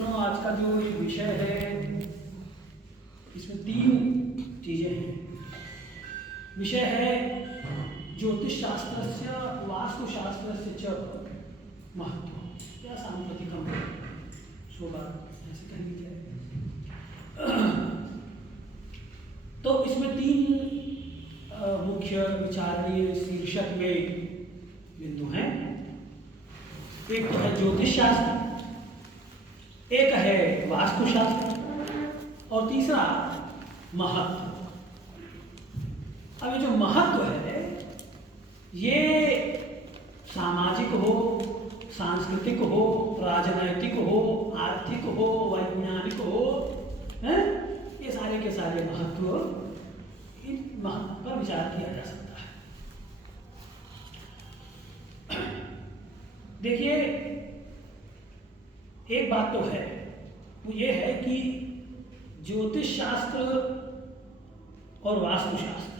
मित्रों, आज का जो विषय है इसमें 3 चीजें हैं। विषय है ज्योतिष शास्त्रस्य वास्तुशास्त्रस्य च महत्व या सांप्रतिकम शोभा ऐसे कह लीजिए। तो इसमें 3 मुख्य विचारणीय शीर्षक में बिंदु हैं। एक तो है ज्योतिष शास्त्र, एक है वास्तुशास्त्र और तीसरा महत्व। अब ये जो महत्व है ये सामाजिक हो, सांस्कृतिक हो, राजनैतिक हो, आर्थिक हो, वैज्ञानिक हो, हैं? ये सारे के सारे महत्व, इन महत्व पर विचार किया जा सकता है। देखिए, एक बात तो है, वो ये है कि ज्योतिष शास्त्र और वास्तुशास्त्र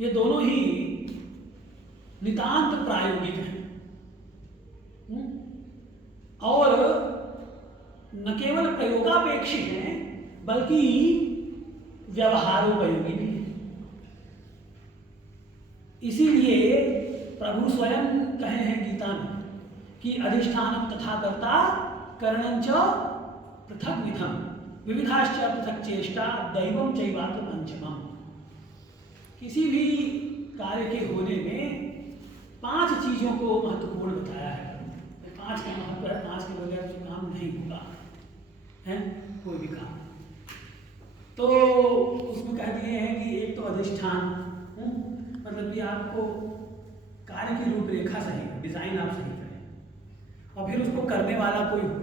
ये दोनों ही नितांत प्रायोगिक हैं और न केवल प्रयोगापेक्षी हैं बल्कि व्यवहारोपयोगी भी हैं। इसीलिए प्रभु स्वयं कहे हैं गीता में कि अधिष्ठानम तथा कर्ता करणं च पृथक विधम विविधाश्च पृथक चेष्टा दैवम चैवात्र पंचमम। किसी भी कार्य के होने में 5 चीजों को महत्वपूर्ण बताया है। 5 का महत्व है, 5 के बगैर तो काम नहीं होगा, है कोई भी काम। तो उसमें कह दिए हैं कि एक तो अधिष्ठान, मतलब कि आपको कार्य की रूपरेखा सही है, डिजाइन आप सही करें और फिर उसको करने वाला कोई हो।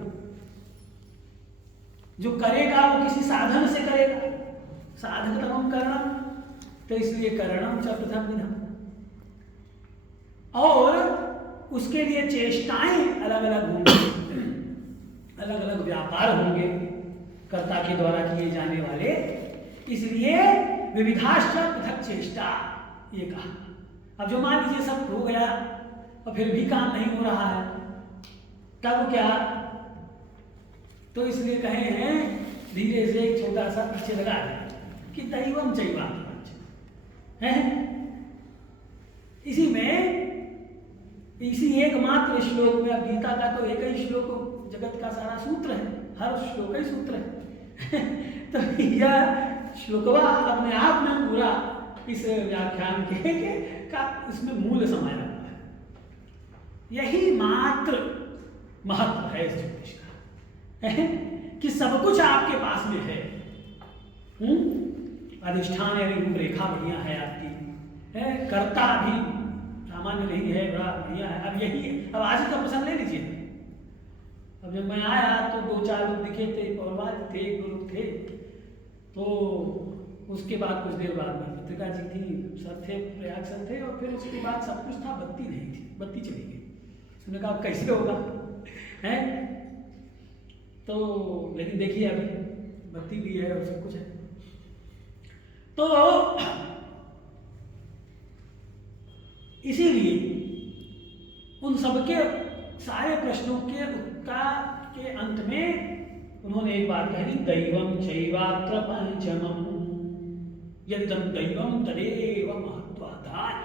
जो करेगा वो किसी साधन से करेगा, साधन तमम करणम, तो इसलिए करणम च पृथक विधम। और उसके लिए चेष्टाएं अलग अलग होंगी, अलग अलग व्यापार होंगे कर्ता के द्वारा किए जाने वाले। इसलिए विविधाश्च पृथक चेष्टा ये कहा। अब जो मान लीजिए सब हो गया और फिर भी काम नहीं हो रहा है, तब क्या? तो इसलिए कहे हैं धीरे से एक छोटा सा पीछे लगा है कि दैवम चैवात्र है। इसी में इसी एकमात्र श्लोक में, अब गीता का तो एक ही श्लोक जगत का सारा सूत्र है, हर श्लोक ही सूत्र है। तो यह श्लोकवा अपने आप में पूरा इस व्याख्यान के का इसमें मूल समाया हुआ है। यही मात्र महत्व है इस ज्योतिष का, कि सब कुछ आपके पास में है। अधिष्ठान यानी रूपरेखा बढ़िया है आपकी, है कर्ता भी सामान्य नहीं है, बड़ा बढ़िया है। अब यही है, अब आज का प्रसंग ले लीजिए। अब जब मैं आया तो 2-4 लोग दिखे थे, पौरवाल थे, 1-2 लोग थे। तो उसके बाद कुछ देर बाद में पत्रिका जी थी, सर थे, प्रयाग सर थे, और फिर उसके बाद सब कुछ था, बत्ती नहीं थी, बत्ती चली गई। उन्होंने कहा कैसे होगा, है? तो लेकिन देखिए अभी बत्ती भी है और सब कुछ है। तो इसीलिए उन सबके सारे प्रश्नों के उत्तर के अंत में उन्होंने एक बात कही, दैवम चैवात्र पंचमम यदिदं दैवम तदेव महत्वाधाय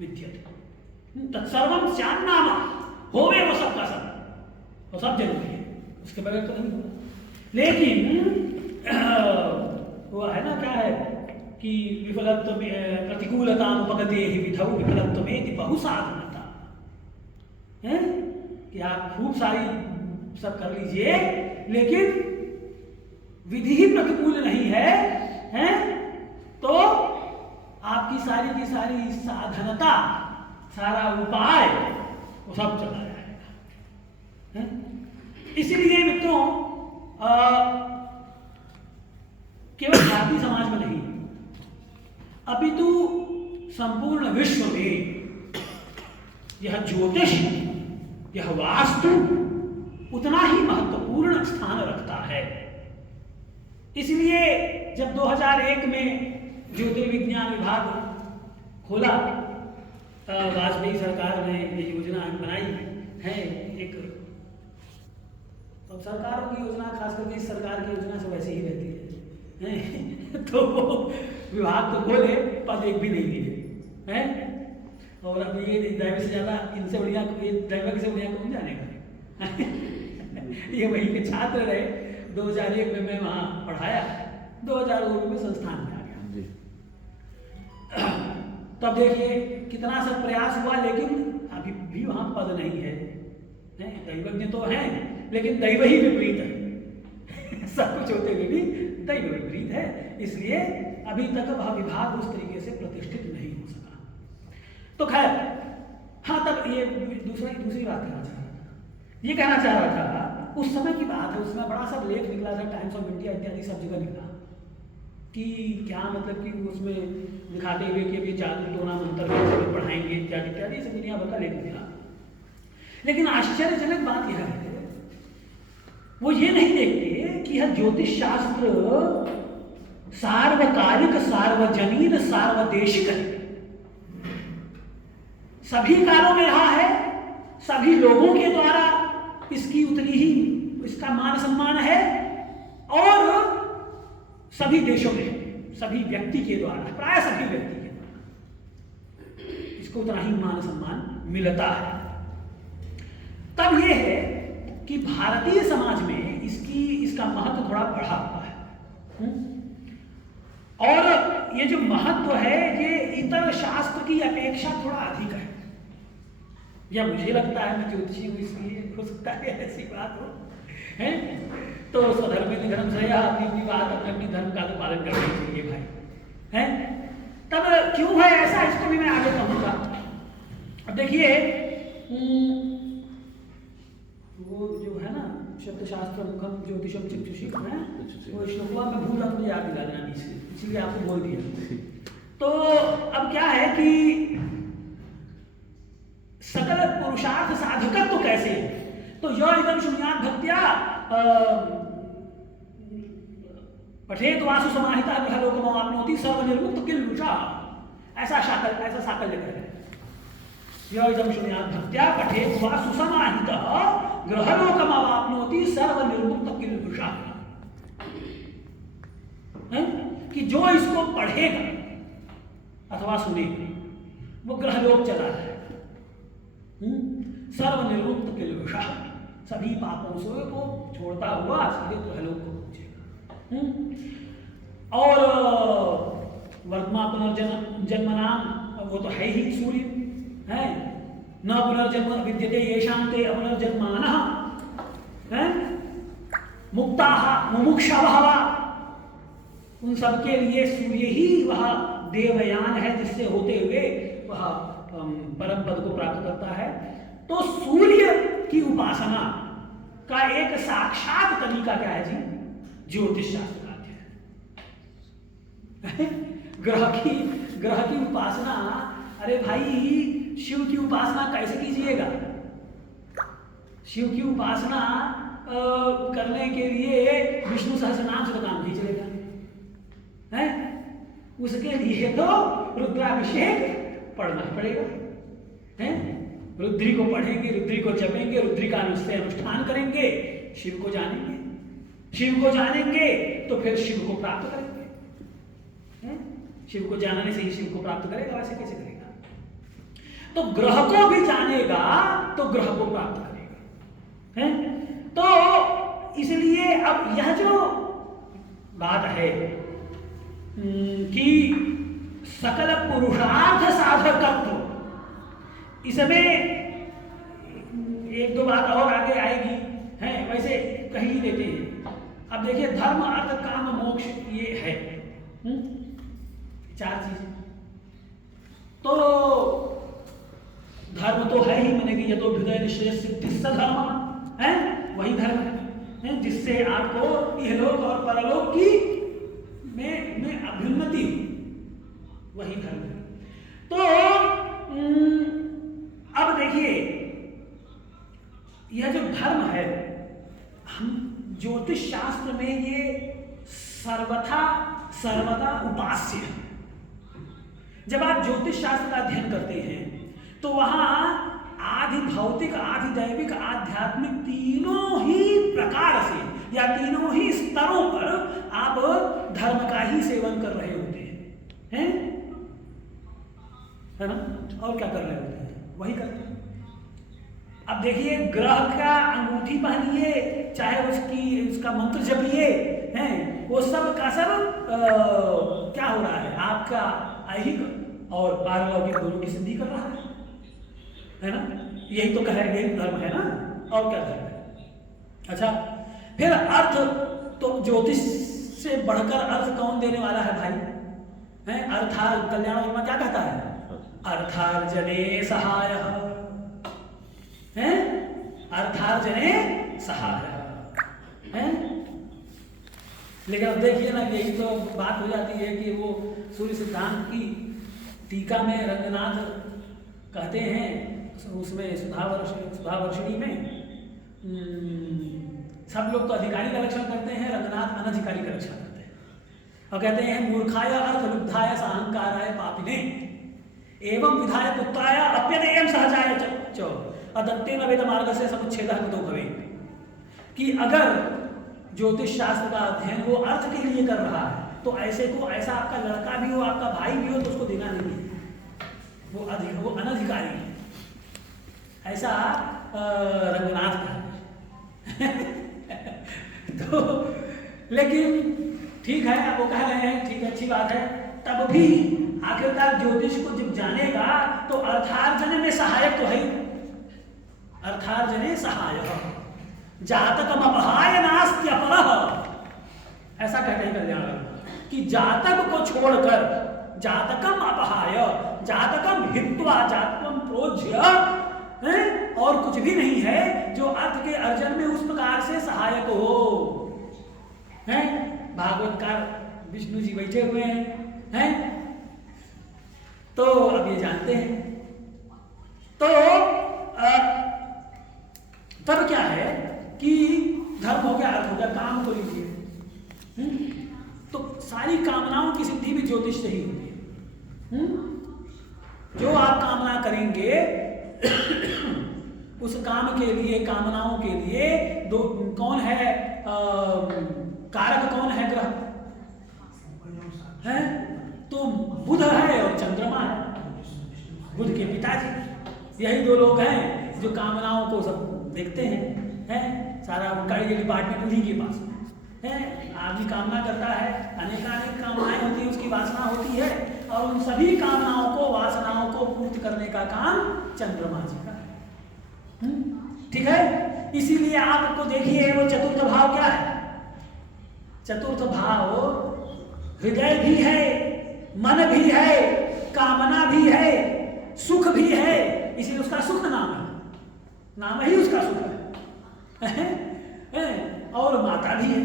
विद्यते तत्सर्वम स्यान्नाम। होवे वो सबका सब, वो सब जरूरी है, उसके बगैर तो नहीं होगा। लेकिन वो है ना, क्या है कि विफलत्व में प्रतिकूलता उपगते ही विधौ विफलत्व में बहुसाधनता है कि आप खूब सारी सब कर लीजिए लेकिन विधि ही प्रतिकूल नहीं है, हैं? तो आपकी सारी की सारी साधनता, सारा उपाय वो सब चला जाएगा, हैं? इसलिए मित्रों केवल भारतीय समाज में नहीं अपितु संपूर्ण विश्व में यह ज्योतिष, यह वास्तु उतना ही महत्वपूर्ण स्थान रखता है। इसलिए जब 2001 में ज्योतिर्विज्ञान विभाग खोला, वाजपेयी सरकार ने ये योजना बनाई है, एक सरकारों की योजना, खास करके इस सरकार की योजना सब ऐसे ही रहती है तो विभाग तो खोले, पद एक भी नहीं दिए हैं। और अब ये दैवक से ज़्यादा इनसे बढ़िया, ये दैवक से बढ़िया कौन जानेगा ये वही के छात्र रहे। 2001 में मैं वहाँ पढ़ाया, 2002 में संस्थान में आ गया। तब देखिए कितना सब प्रयास हुआ, लेकिन अभी भी वहाँ पद नहीं है। दैवज्ञ तो हैं, लेकिन दैव ही विपरीत है सब कुछ होते हुए भी दैव विपरीत है, इसलिए अभी तक वह विभाग उस तरीके से प्रतिष्ठित नहीं हो सका। तो खैर, हाँ, तब ये दूसरी बात कहना चाह रहा था, ये कहना चाह रहा था उस समय की बात है, उसमें बड़ा सा लेख निकला था, टाइम्स ऑफ इंडिया इत्यादि सब जगह निकला कि क्या मतलब कि उसमें दिखाते हुए कि अभी जादू टोना मंत्र पढ़ाएंगे इत्यादि इत्यादि, सब दुनिया भर का लेख निकला। लेकिन आश्चर्यजनक बात यह है, वो ये नहीं देखते कि यह ज्योतिष शास्त्र सार्वकालिक, सार्वजनीन, सार्वदेशिक है, सभी कालों में रहा है, सभी लोगों के द्वारा इसकी उतनी ही इसका मान सम्मान है, और सभी देशों में, सभी व्यक्ति के द्वारा, प्राय सभी व्यक्ति के द्वारा इसको उतना ही मान सम्मान मिलता है। तब यह है कि भारतीय समाज में इसका महत्व थोड़ा बढ़ा हुआ है, और ये जो महत्व है ये इतर शास्त्र की अपेक्षा थोड़ा अधिक है, या मुझे लगता है, मैं ज्योतिषी हूँ इसलिए हो सकता है ऐसी बात हो, है? तो स्वधर्मे धर्म से अपनी अपनी बात, अपने अपने धर्म का तो पालन करना ही चाहिए भाई, है? तब क्यों है ऐसा, इसको भी मैं आगे कहूँगा। अब देखिए, वो जो है ना, शब्दशास्त्र मुखम ज्योतिषम चक्षुषी है, वो श्लोकवा में भूल रहा, मुझे याद दिला देना बीच से, इसलिए आपको बोल दिया। तो अब क्या है कि सकल पुरुषार्थ साधकत्व तो कैसे है, तो यो इदम शून्यात् भक्त्या पठेत वासु समाहिता गृहलोकम आपनोति सर्वनिर्मुक्त किल्बिषा, ऐसा साकल्य है। यो इदम शून्यात् भक्त्या पठेत वासु समाहिता गृहलोकम आपनोति सर्वनिर्मुक्त किल्बिषा, कि जो इसको पढ़ेगा अथवा सुनेगा वो ग्रहलोक चला है, सर्वनिर्मुक्त किल्बिषा, सभी पापों से को छोड़ता हुआ सीधे ग्रहलोक को पहुंचेगा। और वर्तमान पुनर्जन्म नाम वो तो है ही सूर्य है, न पुनर्जन्म विद्यते येषां ते अपुनर्जन्मानः, हैं मुक्ताः मुमुक्षवः, उन सबके लिए सूर्य ही वह देवयान है जिससे होते हुए वह परम पद को प्राप्त करता है। तो सूर्य की उपासना का एक साक्षात तरीका क्या है जी? ज्योतिष शास्त्र का अध्ययन। ग्रह की उपासना, अरे भाई शिव की उपासना कैसे कीजिएगा? शिव की उपासना करने के लिए विष्णु सहस्रनाम से तो काम नहीं चलेगा, है? उसके लिए तो रुद्राभिषेक पढ़ना पड़ेगा, है? रुद्री को पढ़ेंगे, रुद्री को जपेंगे, रुद्री का अनुष्ठान करेंगे, शिव को जानेंगे, शिव को जानेंगे तो फिर शिव को प्राप्त करेंगे, है? शिव को जानने से ही शिव को प्राप्त करेगा, वैसे कैसे करेगा? तो ग्रह को भी जानेगा तो ग्रह को प्राप्त करेगा, है? तो इसलिए अब यह जो बात है कि सकल पुरुषार्थ साधकत्व, इसमें एक दो बात और आगे आएगी, है? वैसे कहीं ही देते हैं। अब देखिए, धर्म अर्थ काम मोक्ष ये है, चार चीजें। तो धर्म तो है ही, मैंने कि यतो हृदय निश्चय सिद्धि धर्म है, वही धर्म है जिससे आपको इहलोक और परलोक की में अभ्युन्नति, वही धर्म है। तो अब देखिए, यह जो धर्म है, हम ज्योतिष शास्त्र में ये सर्वदा उपास्य है। जब आप ज्योतिष शास्त्र का अध्ययन करते हैं तो वहां आदि भौतिक, आदि दैविक, आध्यात्मिक तीनों ही प्रकार या तीनों ही स्तरों पर आप धर्म का ही सेवन कर रहे होते हैं, है ना? और क्या कर रहे होते हैं? वही करते हैं। अब देखिए, ग्रह का अंगूठी पहनिए, चाहे उसका मंत्र जपिए, हैं, वो सब का सब क्या हो रहा है? आपका ऐहिक और पारलौकिक दोनों की सिद्धि कर रहा है ना? यही तो कहे, यही धर्म है ना, और क्या धर्म है? अच्छा, फिर अर्थ, तो ज्योतिष से बढ़कर अर्थ कौन देने वाला है भाई? हैं, अर्थात कल्याण योजना क्या कहता है? अर्थार्जने सहाय है, अर्थार्जने सहाय है। लेकिन अब देखिए ना, यही तो बात हो जाती है कि वो सूर्य सिद्धांत की टीका में रंगनाथ कहते हैं, उसमें सुधावर्षिणी में सब लोग तो अधिकारी का लक्षण करते हैं, रंगनाथ अनधिकारी का लक्षण करते हैं और कहते हैं मूर्खाय अर्थलुब्धाय साहंकाराय पापिने एवं विधाय पुत्राय अप्यदेयं सहजाय च अदत्तेन वेद मार्ग से समुच्छेदः कुतो भवेत्। कि अगर ज्योतिष शास्त्र का अध्ययन वो अर्थ के लिए कर रहा है तो ऐसा आपका लड़का भी हो, आपका भाई भी हो, तो उसको देना नहीं है, वो अनधिकारी है, ऐसा रंगनाथ का तो लेकिन ठीक है, आप वो कह रहे हैं, ठीक है, अच्छी बात है। तब भी आखिरकार ज्योतिष को जब जानेगा तो अर्थार्जन में सहायक तो है, अर्थार्जने सहाय जातकम अपहाय नास्त्यपरः, ऐसा कहते हैं कल्याण कि जातक को छोड़कर, जातकम अपहाय, जातकम हित्वा, जातकम प्रोज्य, और कुछ भी नहीं है जो अर्थ के अर्जन में उस प्रकार से सहायक हो। हैं, भागवतकार विष्णु जी बैठे हुए हैं, तो अब ये जानते हैं। तो तब क्या है कि धर्म हो गया, अर्थ हो गया, काम को लीजिए, तो सारी कामनाओं की सिद्धि भी ज्योतिष से ही होती है। जो आप कामना करेंगे उस काम के लिए, कामनाओं के लिए दो कौन है, कारक कौन है? ग्रह है, तो बुध है और चंद्रमा है, बुध के पिताजी, यही दो लोग हैं जो कामनाओं को सब देखते हैं, सारा उनका ये डिपार्टमेंट उन्हीं के पास है। आदमी कामना करता है, अनेकानेक कामनाएं होती है, उसकी वासना होती है, और उन सभी कामनाओं को, वासनाओं को पूर्ति करने का काम चंद्रमा जी का है। ठीक है, इसीलिए आपको देखिए वो चतुर्थ भाव क्या है? चतुर्थ भाव हृदय भी है, मन भी है, कामना भी है, सुख भी है, इसीलिए उसका सुख नाम है, नाम ही उसका सुख है। और माता भी है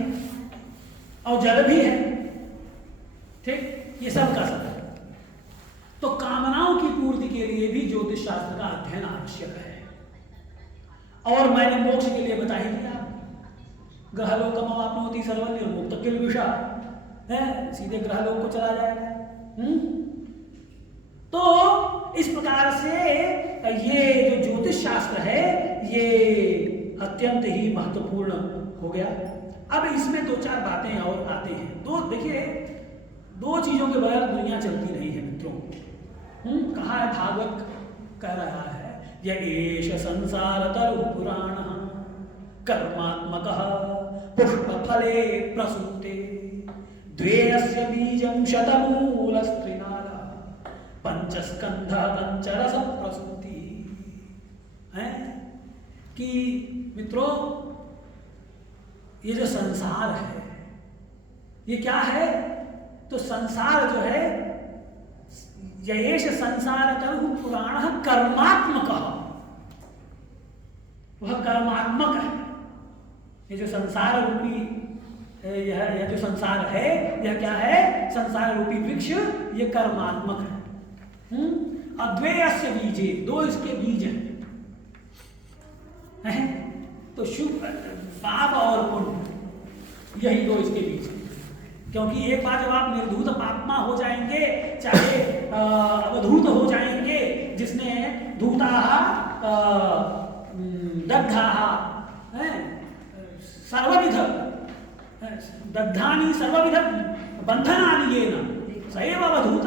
और जल भी है, ठीक, ये सब का सब है। तो कामनाओं की पूर्ति के लिए भी ज्योतिष शास्त्र का अध्ययन आवश्यक है। और मैंने मोक्ष के लिए बता ही दिया, ग्रहलोकम अवाप्नोति सर्वं मुक्त किल्बिषा, है, सीधे ग्रहलोक को चला जाएगा। तो इस प्रकार से ये जो ज्योतिष शास्त्र है ये अत्यंत ही महत्वपूर्ण हो गया। अब इसमें दो चार बातें और आते हैं। देखिए, दो चीजों के बगैर दुनिया चलती नहीं है मित्रों। कहा है, भागवत कह रहा है, यश संसार तरु पुराण कर्मात्मकः पुष्प फले प्रसूते द्वेयस्य बीजं शतमूलस्त्रिनाल पंचस्कंध पंचरस प्रसूति। है कि मित्रों, ये जो संसार है ये क्या है? तो संसार जो है, यश संसार तरु पुराण कर्मात्मक, वह कर्मात्मक है। ये जो संसार रूपी यह जो संसार है, यह क्या है? संसार रूपी वृक्ष, ये कर्मात्मक है। अद्वैयस्य बीजे, दो इसके बीज हैं, तो शुभ पाप और पुण्य, यही दो इसके बीज हैं। क्योंकि एक बार जब आप निर्धूत पापमा हो जाएंगे, चाहे अवधूत हो जाएंगे, जिसने धूता दग्धा सर्वविध दग्धानी सर्वविध बंधनानि येन सएव अवधूत,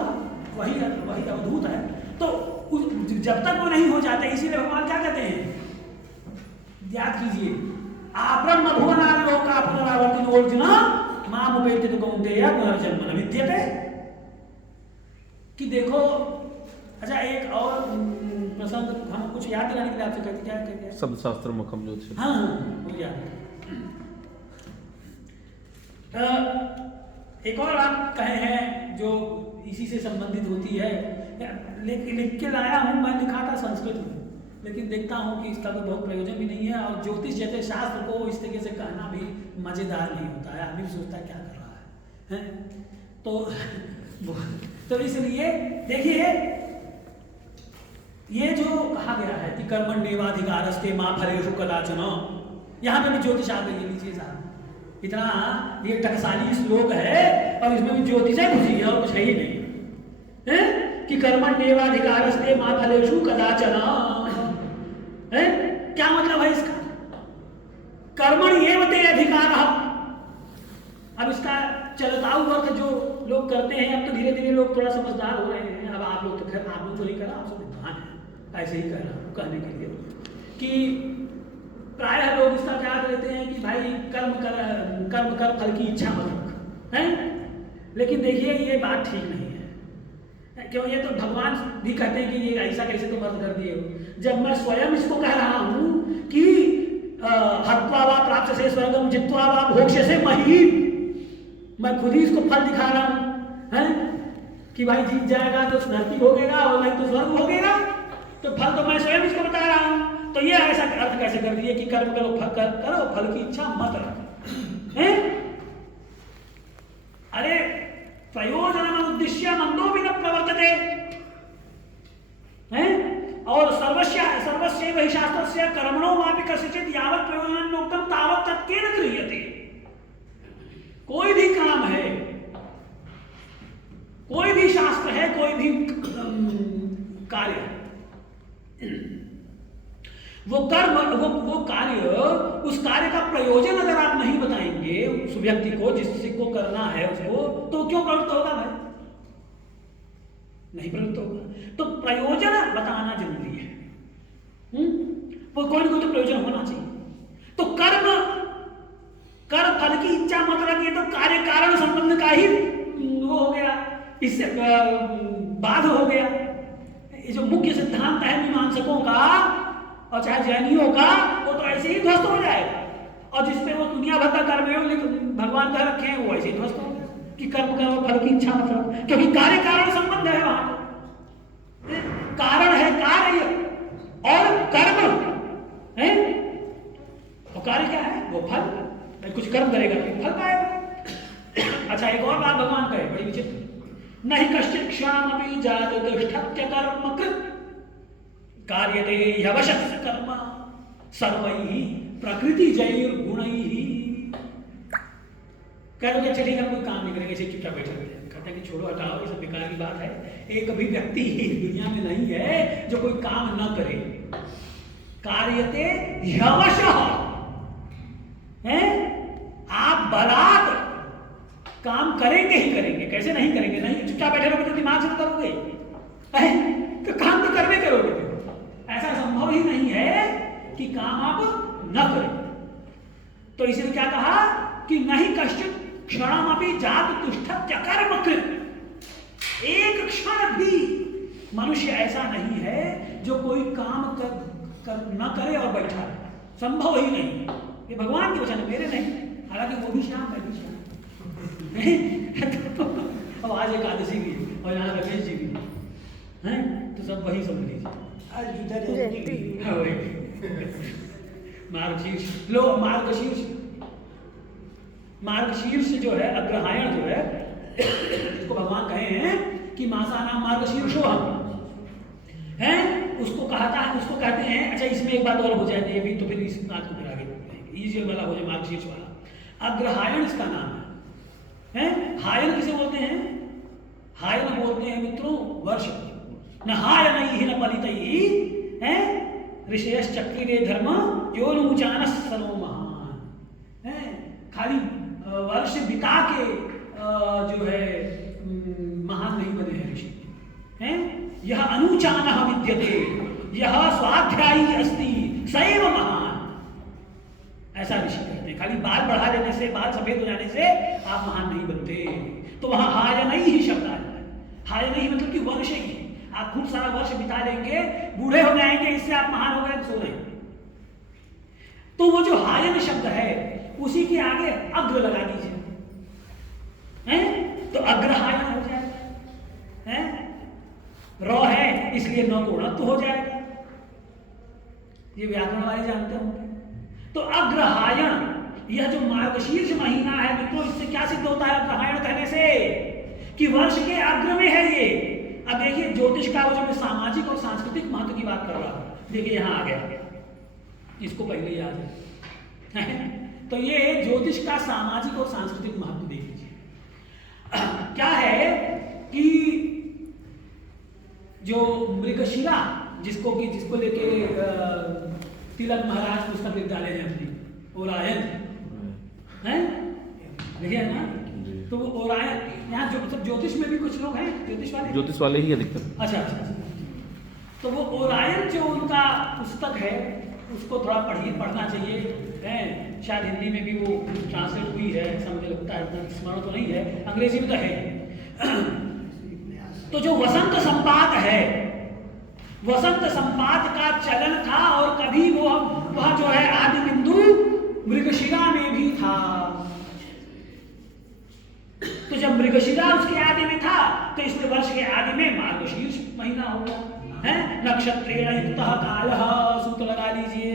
वही अवधूत है। तो जब तक वो नहीं हो जाते, इसीलिए भगवान क्या कहते हैं, याद कीजिए, आब्रह्म भुवनानि लोका पुनरावर्तिनो अर्जुन माम उपेत्य तु कौन्तेय पुनर्जन्म न विद्यते। कि देखो, अच्छा एक और प्रसंग हम कुछ याद दिलाने के लिए आपसे कहते, क्या कहते हैं, सब शास्त्र मुखम जो थे। हाँ वो याद। एक और बात कहे हैं जो इसी से संबंधित होती है, लिख के लाया हूँ, मैं लिखा था संस्कृत में, लेकिन देखता हूँ कि इसका कोई बहुत प्रयोजन भी नहीं है, और ज्योतिष जैसे शास्त्र को इस तरीके से कहना भी मजेदार नहीं होता है, आदमी सोचता है क्या कर रहा है? तो इसलिए देखिए, ये जो कहा गया है कि कर्मण्येवाधिकारस्ते मा फलेषु कदाचन, यहाँ पे भी ज्योतिष आ गई है। नीचे साहब, इतना ये टकसाली श्लोक है और इसमें भी ज्योतिष है, घुसी है और कुछ है ही नहीं है? कि कर्मण्येवाधिकारस्ते मा फलेषु कदाचन है, क्या मतलब है इसका? कर्मण एव ते अधिकारः। अब इसका चलताऊ अर्थ जो लोग करते हैं, अब तो धीरे धीरे लोग थोड़ा समझदार हो रहे हैं। अब आप लोग तो खैर, आप लोग तो नहीं करा, आप सब विद्वान हैं, ऐसे ही कह रहा हूँ कहने के लिए कि प्रायः लोग इसका क्या कहते हैं कि भाई कर्म कर फल की इच्छा मत रख, है? लेकिन देखिए ये बात ठीक नहीं है। क्यों? ये तो भगवान भी कहते हैं कि ये ऐसा कैसे तुम अर्थ कर दिए हो, जब मैं स्वयं इसको कह रहा हूँ कि हत्वा वा प्राप्त से स्वर्गम जित्वा वा भोक्ष्य से महीम, मैं खुद ही इसको फल दिखा रहा हूँ, है? कि भाई जीत जाएगा तो धरती भोगेगा और नहीं तो स्वर्ग भोगेगा, तो फल तो मैं स्वयं इसको बता रहा हूँ। तो ये ऐसा अर्थ कैसे कर दिए कि कर्म करो, करो, फल की इच्छा मत रखो, हैं? अरे प्रयोजन उद्देश्य मंदो भी न प्रवर्तते, हैं? और सर्वस्यैव हि शास्त्रस्य कर्मणो वापि कस्यचित् यावत् प्रयोजनं नोक्तं तावत् तत्केन क्रियते। कोई भी काम है, कोई भी शास्त्र है, कोई भी कार्य है, वो कर्म, वो कार्य, उस कार्य का प्रयोजन अगर आप नहीं बताएंगे उस व्यक्ति को जिसको करना है उसको, तो क्यों प्रवृत्त होगा भाई? नहीं प्रवृत्त होगा। तो प्रयोजन बताना जरूरी है। वो कोई ना कोई तो प्रयोजन होना चाहिए। तो कर्म फल की इच्छा मत रखिए, तो कार्य कारण संबंध का ही वो हो गया, इससे बाध हो गया। ये जो मुख्य सिद्धांत है मीमांसकों का और चाहे जैनियों का, वो तो ऐसे ही ध्वस्त हो जाएगा। और जिसपे वो दुनिया भर का कर्मयोग भगवान का रखे हैं, वो ऐसे ही ध्वस्त हो गया कि कर्म करो फल की इच्छा मत रखो, क्योंकि कार्य कारण संबंध है वहां। कारण है कार्य और कर्म है, और कार्य क्या है? वो फल। कुछ कर्म करेगा तो फल पाएगा। अच्छा, एक और बात भगवान कहे बड़ी विचित्र, नहीं कश्चित् क्षणमपि जात तिष्ठत्य कर्म कृत कार्यते ह्यवशस्य कर्म सर्वैः प्रकृति जैर गुणैः। कह लो कि अच्छा ठीक है, कोई काम नहीं करेंगे, इसे चुपचाप बैठे रहते हैं। कहते हैं कि छोड़ो, हटाओ, ये सब बेकार की बात है। एक भी व्यक्ति दुनिया में नहीं है जो कोई काम न करे। कार्यते ह्यवशः है, आप बरात काम करेंगे ही करेंगे। कैसे नहीं करेंगे? नहीं चुपचाप बैठे रहोगे तो दिमाग से तो करोगे, तो काम तो करवे करोगे। ऐसा संभव ही नहीं है कि काम आप न करें। तो इसलिए क्या कहा कि नहीं कश्चित् क्षणमपि जात तिष्ठत्य कर्म कृत। एक क्षण भी मनुष्य ऐसा नहीं है जो कोई काम न करे और बैठा रहे, संभव ही नहीं। ये भगवान के वचन, मेरे नहीं। हालांकि वो भी श्याम, मैं भी श्याम। अब आज एकादशी भी और यहाँ रमेश जी भी हैं, तो सब वही समझ लीजिए। मार्गशीर्ष जो है, अग्रहायण जो है, इसको भगवान कहे हैं कि मासानां मार्गशीर्षो हैं, उसको कहते हैं। अच्छा, इसमें एक बात और हो जाए, ये भी तो फिर इस बात को फिर आगे ये वाला हो जाए, मार्गशीर्ष वाला। अग्रहायण इसका नाम है। हायन किसे बोलते हैं? हायन बोलते हैं मित्रों वर्ष। न हायनैः न पलितैः हैं ऋषयश्चक्रिरे धर्म योनुचानः सर्वो महान्। खाली वर्ष बिता के जो है महान नहीं बने हैं ऋषि हैं। यह अनुचानः विद्यते यह स्वाध्यायी अस्ति सैव महान, ऐसा ऋषि कहते हैं। खाली बाल बढ़ा देने से, बाल सफेद हो जाने से आप महान नहीं बनते। तो वहां हायनई ही शब्द आ जाता है। हायनई मतलब कि वर्ष ही, आप खूब सारा वर्ष बिता देंगे, बूढ़े हो जाएंगे, इससे आप महान हो गए, सो रहे। तो वो जो हायन शब्द है उसी के आगे अग्र लगा दीजिए, हैं? तो अग्रहायन हो जाएगा, हैं? र है इसलिए न को णत्व हो जाएगा। ये व्याकरण वाले जानते होंगे। तो अग्रहायण, यह जो मार्गशीर्ष महीना है मित्रों, इससे क्या सिद्ध होता है अग्रहायण कहने से? कि वर्ष के अग्र में है ये। अब देखिए ज्योतिष का वो जो मैं सामाजिक और सांस्कृतिक महत्व की बात कर रहा हूं, देखिए यहां आ गया, इसको पहले याद है। तो ये ज्योतिष का सामाजिक और सांस्कृतिक महत्व देख लीजिए। क्या है कि जो मृगशिरा, जिसको लेके तिलक महाराज पुस्तक विद्यालय है अपनी, ओरायन है, देखिए ना। तो वो ओरायन, यहाँ जो ज्योतिष में भी कुछ लोग हैं ज्योतिष वाले ही अधिकतर। अच्छा। तो वो ओरायन जो उनका पुस्तक है उसको थोड़ा पढ़ना चाहिए है। शायद हिंदी में भी वो ट्रांसलेट हुई है, ऐसा मुझे लगता है, स्मरण तो नहीं है, अंग्रेजी में तो है। तो जो वसंत संपात है, वसंत संपात का चलन था, और कभी वह जो है आदि बिंदु मृगशिरा में भी था। तो जब मृगशिरा उसके आदि में था, तो इसलिए वर्ष के आदि में मार्गशीर्ष महीना होगा, है। नक्षत्रेण युक्तः कालः, सूत्र लगा लीजिए,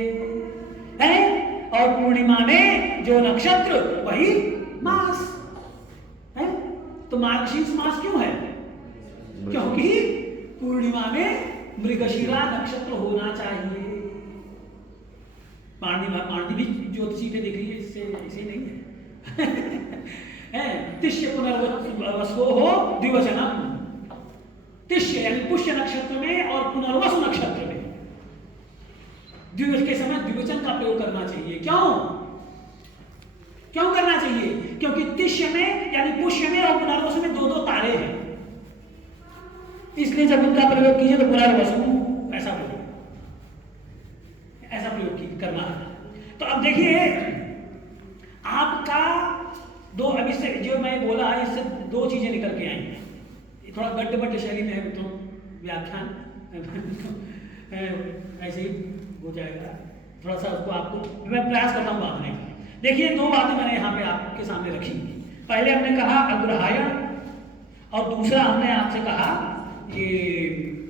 है। और पूर्णिमा में जो नक्षत्र वही मास है। तो मार्गशीर्ष मास क्यों है? क्योंकि पूर्णिमा में मृगशिरा नक्षत्र होना चाहिए। पाणिनि भी ज्योतिषी पे देख लीजिए, इससे ऐसे नहीं है। तिष्य पुनर्वसो हो द्विवचनम, तिष्य यानी पुष्य नक्षत्र में और पुनर्वसु नक्षत्र में द्विवचन के समय द्विवचन का प्रयोग करना चाहिए। क्यों करना चाहिए? क्योंकि तिष्य में यानी पुष्य में और पुनर्वसु में दो तारे हैं, इसलिए जब उनका प्रयोग कीजिए तो पुनर्वसु ऐसा प्रयोग करना है। तो अब देखिए आपका दो, अब इससे जो मैं बोला इससे दो चीजें निकल के आई। थोड़ा गड्ढ शैली में है मित्रों व्याख्यान, ऐसे ही हो जाएगा, थोड़ा सा उसको आपको मैं प्रयास करता हूँ बांधने का। देखिए दो बातें मैंने यहाँ पे आपके सामने रखी। पहले हमने कहा अग्रहायण, और दूसरा हमने आपसे कहा ये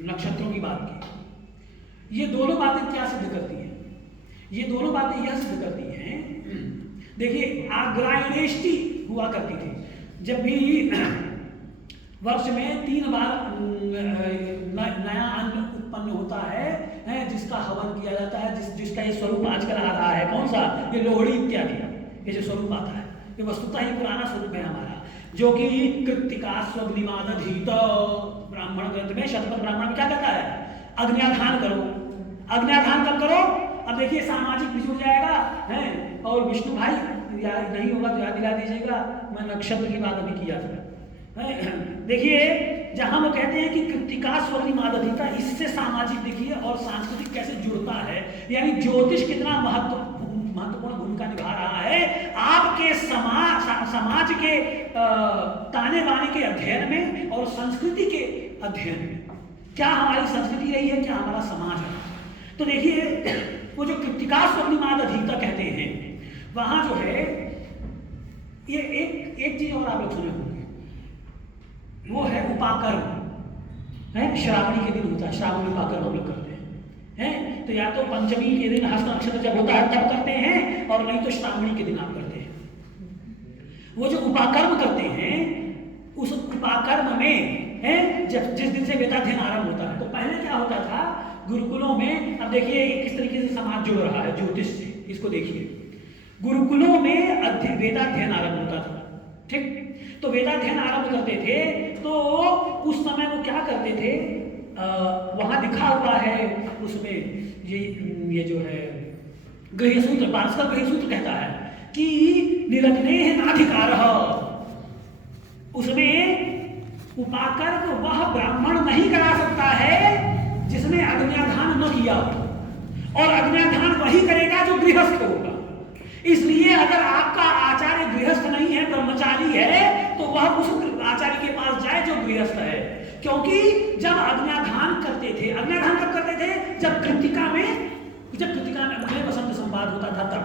नक्षत्रों की बात की। ये दोनों बातें क्या सिद्ध करती हैं? ये दोनों बातें यह सिद्ध करती हैं, देखिए आग्रायणेष्टि हुआ करती थी। जब भी वर्ष में 3 बार नया अन्न उत्पन्न होता है, जिसका हवन किया जाता है, जिसका ये स्वरूप आजकल आ रहा है, कौन सा? ये लोहड़ी इत्यादि, ये जो स्वरूप आता है ये वस्तुतः ही पुराना स्वरूप है हमारा, जो कि कृत्तिका स्वग्निमादधीत ब्राह्मण ग्रंथ में, शतपथ ब्राह्मण में क्या कहता है? अग्न्याधान करो। अग्न्याधान कब करो? अब देखिए सामाजिक भी जुड़ जाएगा है। और विष्णु भाई याद नहीं होगा तो याद दिला दीजिएगा, मैं नक्षत्र की बात अभी किया था। देखिए जहां वो कहते हैं कि कृत्तिका स्वग्निमादधीता, इससे सामाजिक देखिए और सांस्कृतिक कैसे जुड़ता है, यानी ज्योतिष कितना महत्वपूर्ण भूमिका निभा रहा है आपके समाज के ताने बाने के अध्ययन में और संस्कृति के अध्ययन में। क्या हमारी संस्कृति रही है, क्या हमारा समाज है? तो देखिए वो जो कृत्तिका स्वग्निमादधीता कहते हैं, वहां जो है ये एक चीज और आप लोग सुने होंगे, वो है उपाकर्म है। श्रावणी के दिन होता है, श्रावणी उपाकर्म हम लोग करते हैं। तो या तो पंचमी के दिन हस्त नक्षत्र जब होता है तब करते हैं, और नहीं तो श्रावणी के दिन आप करते हैं। वो जो उपाकर्म करते हैं, उस उपाकर्म में है जिस दिन से वेदाध्ययन आरंभ होता है, तो पहले क्या होता था गुरुकुलों में। अब देखिए किस तरीके से समाज जुड़ रहा है ज्योतिष से, इसको देखिए। गुरुकुलों में वेदाध्ययन आरंभ होता था, ठीक। तो वेदाध्ययन आरंभ करते थे, तो उस समय वो क्या करते थे, वहां लिखा हुआ है उसमें ये जो है गृहसूत्र, पारस्पर गृहसूत्र कहता है कि निरग्नेह नाधिकारः, उसमें उपाकर्म वह ब्राह्मण नहीं करा सकता है जिसने अग्न्याधान न किया हो, और अग्न्याधान वही करेगा जो गृहस्थ होगा। इसलिए अगर आपका आचार्य गृहस्थ नहीं है, ब्रह्मचारी है, तो वह उस आचार्य के पास जाए जो गृहस्थ है। क्योंकि जब अग्न्याधान करते थे, अग्न्याधान कब करते थे? जब कृतिका में अग्नि वसंत संवाद होता था तब।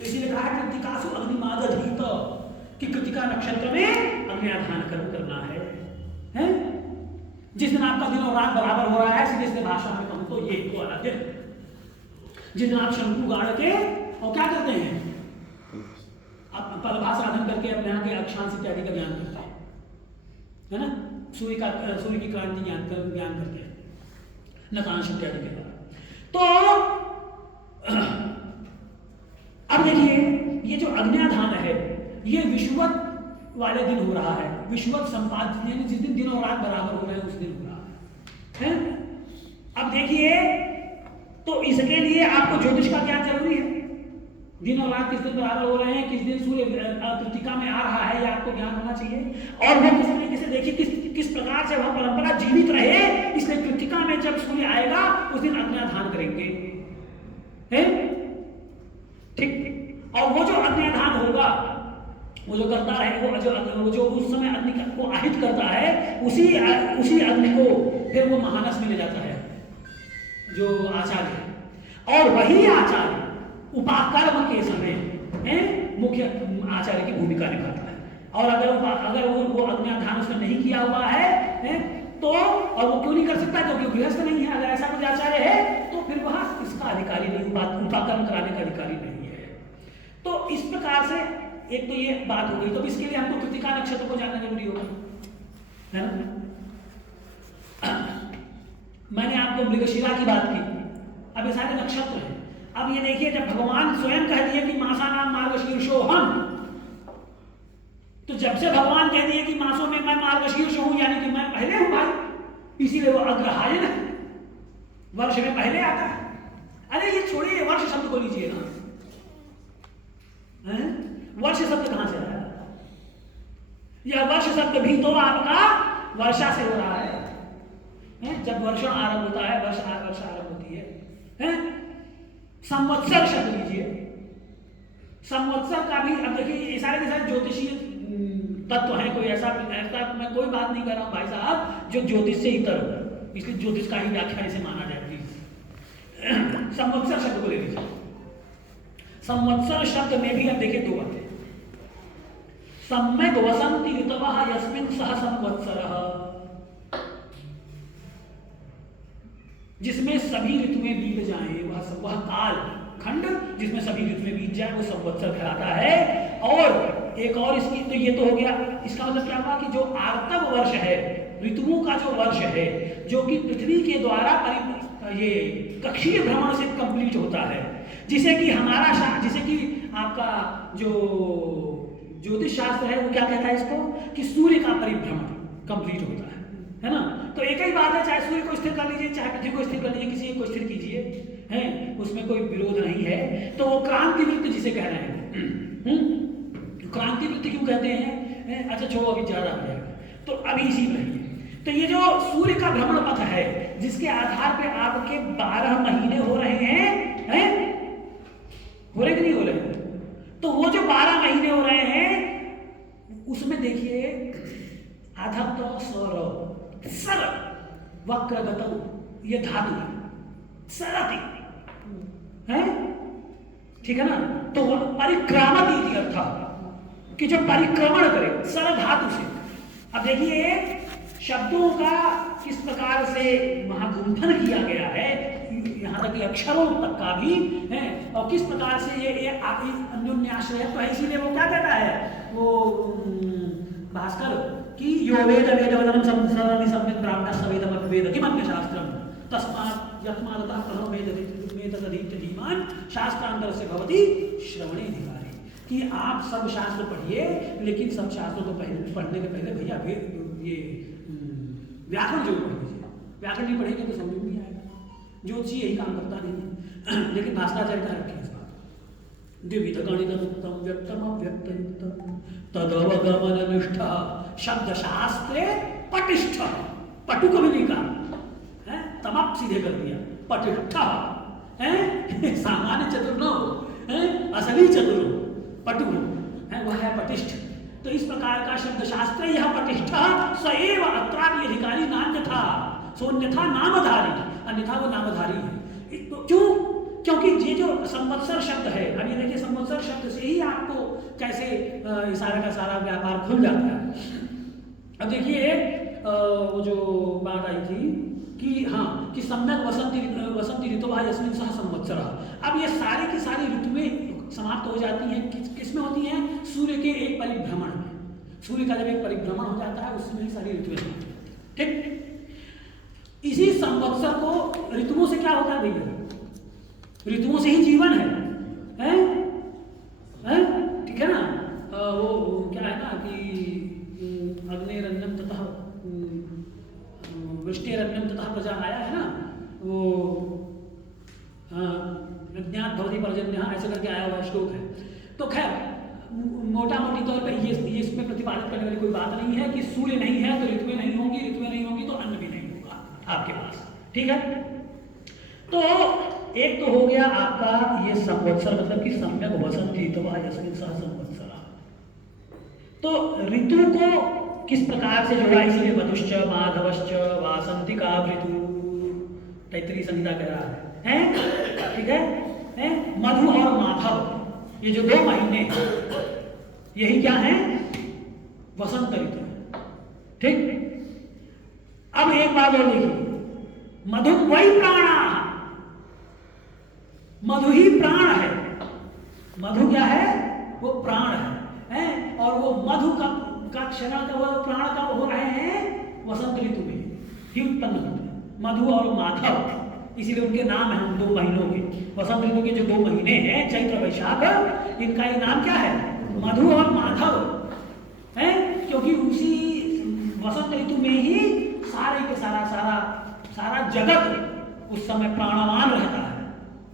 इसीलिए कहा कृतिकासु अग्निमादधीत, कि कृतिका नक्षत्र में अग्न्याधान करना है, हैं? जिस दिन आपका दिन और रात बराबर हो रहा है, सीधे भाषा में कहूं तो ये को अलग है। जिस दिन आप शंकु गाड़ के और क्या करते हैं, आप पलभा साधन करके अपने यहाँ के अक्षांश इत्यादि का ज्ञान करते हैं, है ना? सूर्य की क्रांति ज्ञान करते हैं नकांश इत्यादि के द्वारा। तो अब देखिए, ये जो अग्न्याधान है ये विषुवत वाले दिन हो रहा है। विषुवत संपाद यानी जिस दिन दिन और रात बराबर हो रहे हैं उस दिन हो रहा है। अब देखिए, तो इसके लिए आपको ज्योतिष का ज्ञान जरूरी है। दिन और रात किस दिन बराबर हो रहे हैं, किस दिन सूर्य कृतिका में आ रहा है, ये आपको ज्ञान होना चाहिए। और वो किस तरीके से देखिए किस प्रकार से वह परंपरा जीवित रहे, इसलिए कृतिका में जब सूर्य आएगा उस दिन अग्न्याधान करेंगे, हैं? ठीक। और वो जो अग्न्याधान होगा, वो जो करता है, वो जो उस समय अग्नि को आहित करता है, उसी अग्नि को फिर वो महानस में ले जाता है जो आचार्य, और वही आचार्य उपाकर्म के समय मुख्य आचार्य की भूमिका निभाता है। और अगर वो अग्न्याधान उसने नहीं किया हुआ है तो, और वो क्यों नहीं कर सकता? क्योंकि गृहस्थ नहीं है। अगर ऐसा कुछ आचार्य है तो फिर वह इसका अधिकारी नहीं, उपाकर्म कराने का अधिकारी नहीं है। तो इस प्रकार से एक तो ये बात हो गई। तो इसके लिए हमको कृतिका नक्षत्र को जानना जरूरी होगा, है ना? मैंने आपको मृगशिरा की बात की, अब ये सारे नक्षत्र हैं। अब ये देखिए, जब भगवान स्वयं कह दिए कि मासा नाम मार्गशीर्षोऽहम्, तो जब से भगवान कह दिए कि मासों में मैं मार्गशीर्ष हूं, यानी कि मैं पहले हूं भाई, इसीलिए वो अग्रहायण है, वर्ष में पहले आता है। अरे ये छोड़िए, वर्ष शब्द को लीजिए ना, वर्ष शब्द कहां से आया? यह वर्ष शब्द भी तो आपका वर्षा से हो रहा है। जब वर्षा आरंभ होता है, वर्षा आरंभ होती है। संवत्सर शब्द लीजिए, संवत्सर का भी, अब देखिए ये सारे के सारे ज्योतिषीय तत्व हैं। कोई ऐसा मैं कोई बात नहीं कर रहा हूं भाई साहब जो ज्योतिष से इतर हो, इसलिए ज्योतिष का ही व्याख्या इसे माना जाए प्लीज। संवत्सर शब्द को ले लीजिए। संवत्सर शब्द में भी अब देखिए दो बातें, सम्यक वसंति ऋतवः यस्मिन् सह संवत्सरः, जिसमें सभी ऋतुएं बीत जाएं, वह काल खंड जिसमें सभी ऋतुएं बीत जाए, वो संवत्सर कहलाता है। और एक और इसकी, तो ये तो हो गया। इसका मतलब क्या हुआ कि जो आर्तव वर्ष है, ऋतुओं का जो वर्ष है, जो कि पृथ्वी के द्वारा ये कक्षीय भ्रमण से कंप्लीट होता है, जिसे कि आपका जो ज्योतिष शास्त्र है वो क्या कहता है इसको, कि सूर्य का परिभ्रमण कंप्लीट होता है ना? तो एक ही बात है, चाहे सूर्य को स्थिर कर लीजिए, चाहे पृथ्वी को स्थिर कर लीजिए, किसी एक को स्थिर कीजिए, हैं, उसमें कोई विरोध नहीं है। तो वो क्रांति वृत्त जिसे कह रहे हैं, क्रांति वृत्त क्यों कहते हैं? अच्छा छोड़ो, अभी ज्यादा हो जाएगा, तो अभी इसी में रहिए। तो ये जो सूर्य का भ्रमण पथ है, जिसके आधार पे आपके 12 महीने हो रहे हैं, हो रहे कि नहीं हो रहे? तो वो जो 12 महीने हो रहे हैं, उसमें देखिए अधत्त सर वक्रगतौ, ये धातु है, सरति है, ठीक है ना? तो वह परिक्रामति इति अर्थ, कि जो परिक्रमण करे, सर धातु से। अब देखिए शब्दों का किस प्रकार से महागुंफन किया गया है, यहाँ तक कि अक्षरों तक का भी है, और किस प्रकार से ये अन्योन्याश्रयत्व है। इसीलिए वो क्या कहता है, वो भास्कर, कि यो वेद वेदवदनं संसरति सम्यक् ब्राह्मणः सवेदम वेद किमन्य शास्त्रम तस्मात् यस्मादतः प्रणो वेदतदधीत्य धीमान् शास्त्रान्तरस्य भवति श्रवणेऽधिकारी, कि आप सब शास्त्र पढ़िए, लेकिन सब शास्त्रों को पढ़ने के पहले भैया ये व्याकरण जरूर पढ़ लीजिए। व्याकरण नहीं पढ़ेंगे तो समझ में नहीं आएगा। ज्योतिषी यही काम करता नहीं है, लेकिन भास्कराचार्य का रखें इस बात, द्विविधगणितमुक्तं व्यक्तमव्यक्तयुक्तं तदवगमननिष्ठः शब्दशास्त्रे पटिष्ठः। पटु को भी नहीं कहा है, तमाम सीधे कर दिया। पटिष्ठः है, सामान्य चतुर न हो, असली चतुर हो, पटु है, वह है पटिष्ठ। तो इस प्रकार का शब्दशास्त्र यह पटिष्ठः स एव अत्रापि अधिकारी नान्यथा सोन्यथा नामधारी, अन्यथा वो नामधारी है। क्यों? क्योंकि ये जो संवत्सर शब्द है, अभी देखिए संवत्सर शब्द से ही आपको कैसे सारा का सारा व्यापार खुल जाता है। अब देखिए वो जो बात आई थी कि हाँ कि सम्यक वसंती ऋतु यस्मिन् सह संवत्सरः। अब ये सारी की सारी ऋतुएं समाप्त हो जाती हैं, किसमें होती हैं? सूर्य के एक परिभ्रमण में। सूर्य का जब एक परिभ्रमण हो जाता है उसमें ही सारी ऋतुएं समाप्त हो जाती हैं। ठीक, इसी संवत्सर को ऋतुओं से क्या होता है भैया? ऋतुओं से ही जीवन है? ठीक है ना? वो क्या है ना कि अग्निरन्नम तथा वृष्टिरन्नम तथा प्रजा आया है ना, वो विज्ञान भवति पर्जन्यः ऐसे करके आया हुआ श्लोक है। तो खैर मोटा मोटी तौर पर ये इसमें प्रतिपादित करने वाली कोई बात नहीं है कि सूर्य नहीं है तो ऋतुएं नहीं होंगी, ऋतुएं नहीं होंगी तो अन्न भी नहीं होगा आपके पास। ठीक है, तो एक तो हो गया आपका ये संवत्सर, मतलब कि सम्यक वसंती ऋतुः यस्मिन् सह संवत्सरः। तो ऋतु को किस प्रकार से जोड़ा? इसलिए मधुश्च माधवश्च वासंतिका ऋतु, तैत्तिरीय संहिता कह रहा है? ठीक है? मधु और माधव ये जो 2 महीने यही क्या है? वसंत ऋतु। ठीक, अब एक बात और देखिए, मधु वही प्राण, मधु ही प्राण है। मधु क्या है? वो प्राण है? और वो मधु का क्षरण का वो प्राण का हो रहे हैं वसंत ऋतु में ही उत्पन्न होते हैं, मधु और माधव। इसीलिए उनके नाम है उन 2 महीनों के। वसंत ऋतु के जो 2 महीने हैं चैत्र वैशाख, इनका ये नाम क्या है? मधु और माधव है, क्योंकि उसी वसंत ऋतु में ही सारे के सारा जगत उस समय प्राणवान रहता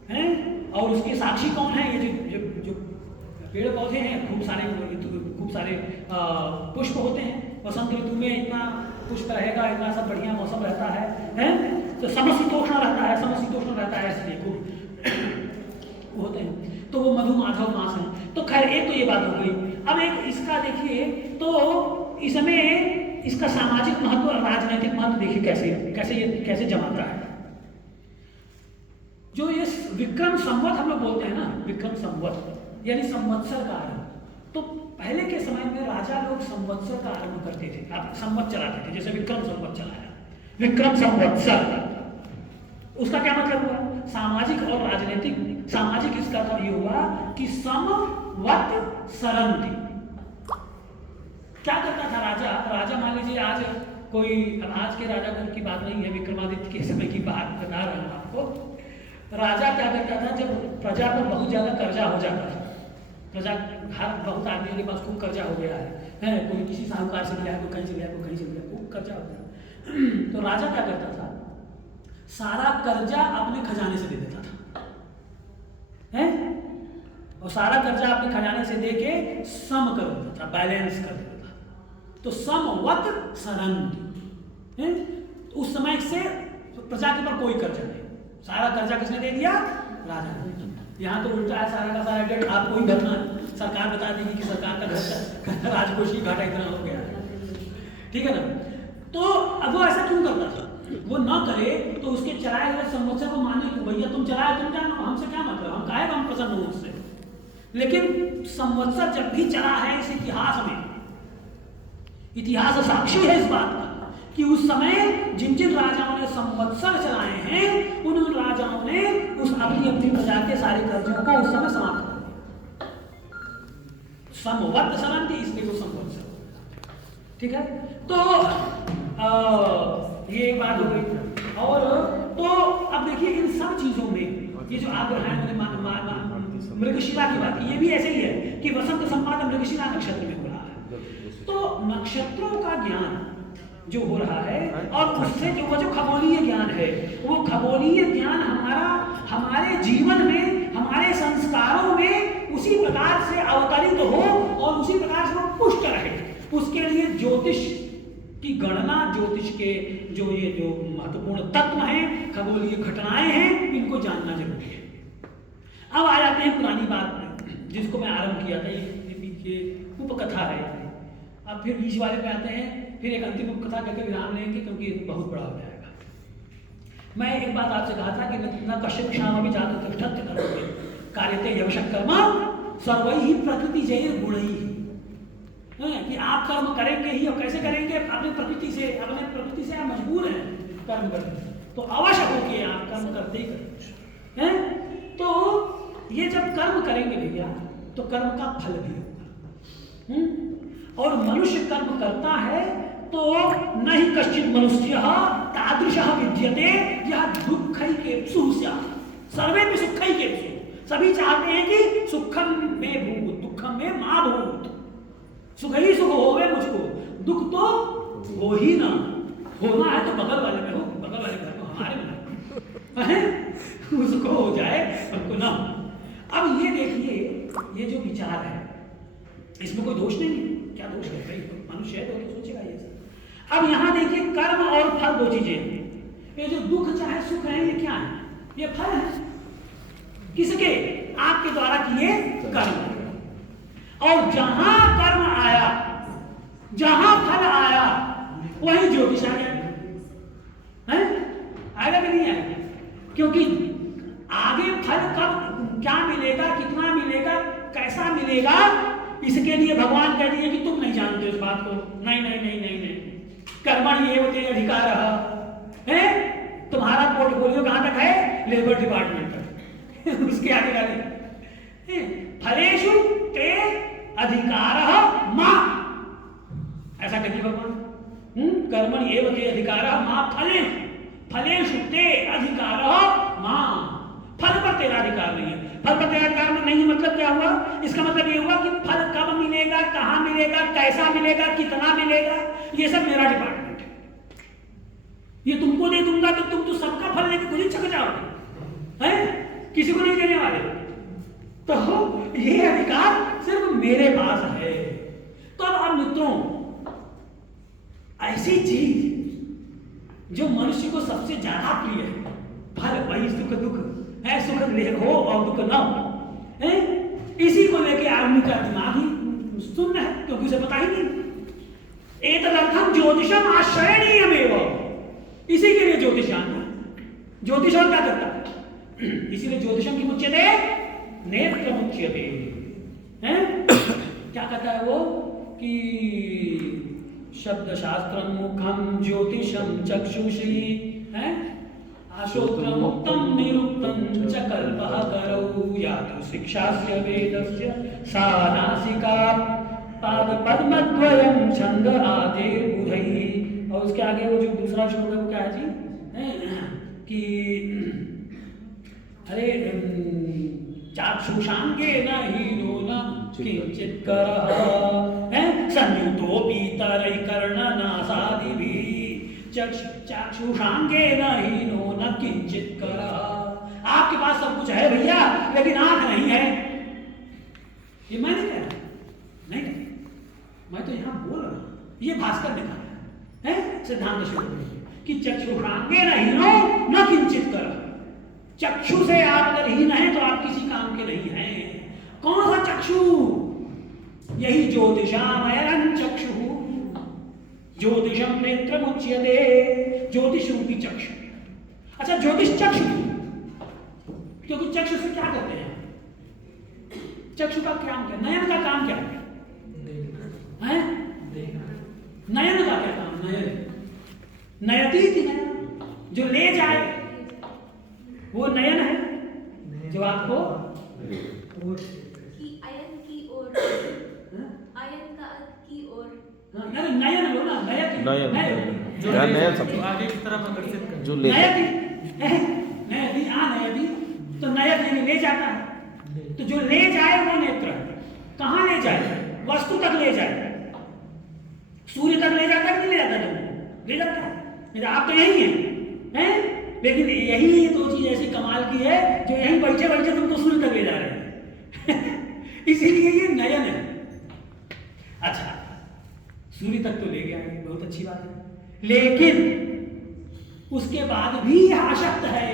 है? और उसके साक्षी कौन है? ये जो पेड़ पौधे हैं, खूब सारे पुष्प होते हैं। वसंत ऋतु में इतना पुष्प रहेगा, इतना सब बढ़िया मौसम रहता है? तो समशीतोष्ण रहता है, इसलिए खूब होते हैं। तो वो मधु माधव मास है। तो खैर एक तो ये बात हो गई। अब एक इसका देखिए, तो इसमें इसका सामाजिक महत्व और राजनीतिक महत्व देखिए कैसे जमाता है। जो ये विक्रम संवत हम लोग बोलते हैं ना, विक्रम संवत यानी संवत्सर का आरंभ। तो पहले के समय में राजा लोग संवत्सर का आरंभ करते थे, आप संवत चलाते थे। जैसे विक्रम संवत चलाया, विक्रम संवत्सर, उसका क्या मतलब हुआ? सामाजिक और राजनीतिक। सामाजिक इसका मतलब ये हुआ कि समवत सरंती। क्या करता था राजा मान लीजिए आज कोई, आज के राजा की बात नहीं है, विक्रमादित्य के समय की बात बता रहा हूं आपको। राजा क्या करता था, जब प्रजा पर बहुत ज्यादा कर्जा हो जाता था, प्रजा हर बहुत आदमियों के पास खूब कर्जा हो गया है, कोई किसी साहूकार से लिया, कोई कहीं से लिया, कोई कहीं से लिया, खूब कर्जा हो गया। तो राजा क्या करता था, सारा कर्जा अपने खजाने से दे देता था, और सारा कर्जा अपने खजाने से दे के सम कर देता था, बैलेंस कर देता था। तो समवत सरंती, उस समय से प्रजा के ऊपर कोई कर्जा नहीं, सारा कर्जा किसने दे दिया? राजा ने। यहाँ तो उल्टा है, सारा का सारा डेट आपको ही भरना है। सरकार बता देगी कि सरकार का राजकोषीय घाटा इतना हो गया है, ठीक है ना? तो अब वो ऐसा क्यों करता था? वो ना करे तो उसके चलाए हुए संवत्सर को माने कि भैया तुम चलाए, तुम जानो, हमसे क्या मतलब, हम काहे हम प्रसन्न हो उससे। लेकिन संवत्सर जब भी चला है इस इतिहास में, इतिहास साक्षी है इस बात का कि उस समय जिन जिन राजाओं ने संवत्सर चलाए हैं, उन राजाओं ने उस अपनी प्रजा के सारे कर्जों को उस समय समाप्त कर दिया। समवत सरंती, इसलिए वो संवत्सर, ठीक है? तो ये एक बात हो गई। और तो अब देखिए इन सब चीजों में ये जो आप मृगशिरा की बात की, ये भी ऐसे ही है कि वसंत संपात मृगशिरा नक्षत्र में हो रहा है। तो नक्षत्रों का ज्ञान जो हो रहा है, और उससे जो खगोलीय ज्ञान है, वो खगोलीय ज्ञान हमारे जीवन में, हमारे संस्कारों में उसी प्रकार से अवतरित हो और उसी प्रकार से वो पुष्ट रहे। उसके लिए ज्योतिष की गणना, ज्योतिष के जो महत्वपूर्ण तत्व हैं, खगोलीय घटनाएं हैं, इनको जानना जरूरी है। अब आ जाते हैं पुरानी बात में, जिसको मैं आरंभ किया था, ये उपकथा है। अब फिर बीच वाले पे आते हैं, फिर एक अंतिम उपकथा कहकर विराम लेंगे, क्योंकि ये बहुत बड़ा हो जाएगा। मैं एक बात आपसे कहा था कि न कश्यप क्षाम अभी जात तिष्ठत् करोगे कार्यते यवशः कर्म सर्वैः प्रकृति जैर गुणैः, कि आप कर्म करेंगे ही, और कैसे करेंगे? अपने प्रकृति से आप मजबूर हैं कर्म करने, तो अवश्य हो कि आप कर्म करते ही करेंगे हैं। तो ये जब कर्म करेंगे भैया, तो कर्म का फल भी होगा। और मनुष्य कर्म करता है तो नहीं कश्चित मनुष्य तादृशः विद्यते यह दुःखैकेप्सुः स्यात् सर्वेपि सुखैकेप्सुः। सभी चाहते हैं कि सुखम में भूत दुखम में मा भूत, सुख ही सुख होवे मुझको, दुख तो हो ही ना, होना है तो बगल वाले में हो, बगल वाले घर में, हमारे में उसको हो जाए, हमको ना। अब ये देखिए, ये जो विचार है इसमें कोई दोष नहीं है। क्या दोष है भाई? मनुष्य है तो सोचेगा ये सब। अब यहाँ देखिए, कर्म और फल दो चीजें हैं। ये जो दुख चाहे सुख है, ये क्या है? ये फल है। किसके? आपके द्वारा किए कर्म। और जहां कर्म आया, जहां फल आया, वही ज्योतिष आ गया है। आएगा कि नहीं आएगा? क्योंकि आगे फल कब क्या मिलेगा, कितना मिलेगा, कैसा मिलेगा, इसके लिए भगवान कह दिए कि तुम नहीं जानते उस बात को। नहीं नहीं नहीं नहीं नहीं, कर्मणि एव ते अधिकारः है। तुम्हारा पोर्टफोलियो कहां तक है? लेबर डिपार्टमेंट तक। उसके आगे वाले फलेषु ते अधिकारः मा, ऐसा कहते भगवान। कर्मणि एव ते अधिकारः मा फलेषु ते अधिकारः मा। फल पर तेरा अधिकार नहीं है। फल पर तेरा अधिकार में नहीं, मतलब क्या हुआ? इसका मतलब ये हुआ कि फल कब मिलेगा, कहां मिलेगा, कैसा मिलेगा, कितना मिलेगा, ये सब मेरा डिपार्टमेंट है। ये तुमको दे दूंगा तो तुम तो सबका फल लेके खुद ही छक जाओगे, हैं? किसी को नहीं देने वाले। तो ये अधिकार सिर्फ मेरे पास है। तो अब मित्रों, ऐसी चीज जो मनुष्य को सबसे ज्यादा प्रिय है, फल, वही सुख दुख है, सुख हो और दुख न हो, इसी को लेके आदमी का दिमाग ही शून्य है, क्योंकि उसे पता ही नहीं। एतदर्थम ज्योतिषम आश्रयणीयमेव, इसी के लिए ज्योतिष जानना। ज्योतिष और क्या करता है? इसीलिए ज्योतिषम की मुच्यते नेत्र मुच्यते, क्या कहता है वो कि शब्द शास्त्र मुखम ज्योतिषम चक्षुषी है, आशोत्र मुक्तम निरुक्तम च कल्पः करौ यातु शिक्षास्य वेदस्य सा नासिका पाद पद्मद्वयं छंद आदेर बुधैः। और उसके आगे वो जो दूसरा श्लोक है वो क्या है जी? कि अरे चाक्षुषांगेन हीनो न किंचित् करः संयुक्तोऽपि तरैकर्णनासादिभिः चाक्षुषांगेन हीनो न किंचित् करः। आपके पास सब कुछ है भैया, लेकिन आंख नहीं है। ये मैं नहीं कह रहा, नहीं, मैं तो यहाँ बोल रहा हूँ। ये भास्कर ने कहा है सिद्धांत शुरू कि चक्षुषांगेन हीनो न किंचित् करः। चक्षु से आप अगर हीन है तो आप किसी काम के नहीं हैं। कौन सा चक्षु? यही ज्योतिषामयं चक्षु, ज्योतिषम नेत्र मुच्यते, ज्योतिष रूपी चक्षु। अच्छा, ज्योतिष चक्षु क्योंकि चक्षु से क्या करते हैं? चक्षु का काम क्या? नयन का काम क्या है? नयन का क्या काम? नयती थी नयन, जो ले जाए वो नयन है, जो आपको आयन की ओर, आयन का की ओर, नयन लो ना, नयति, जो आगे की तरफ आकर्षित कर, जो ले नयति नयति, तो नयति ले जाता है। तो जो ले जाए वो नेत्र है। कहाँ ले जाए? वस्तु तक ले जाए। सूर्य तक ले जाता है कि नहीं ले जाता? ले जाता है। आप तो यही हैं? लेकिन यही ये दो चीज ऐसी कमाल की है जो यहीं बैठे बैठे तुमको सूर्य तक ले जा रहे हैं। इसीलिए ये नयन है। अच्छा, सूर्य तक तो ले गया है, बहुत अच्छी बात है, लेकिन उसके बाद भी आसक्त है।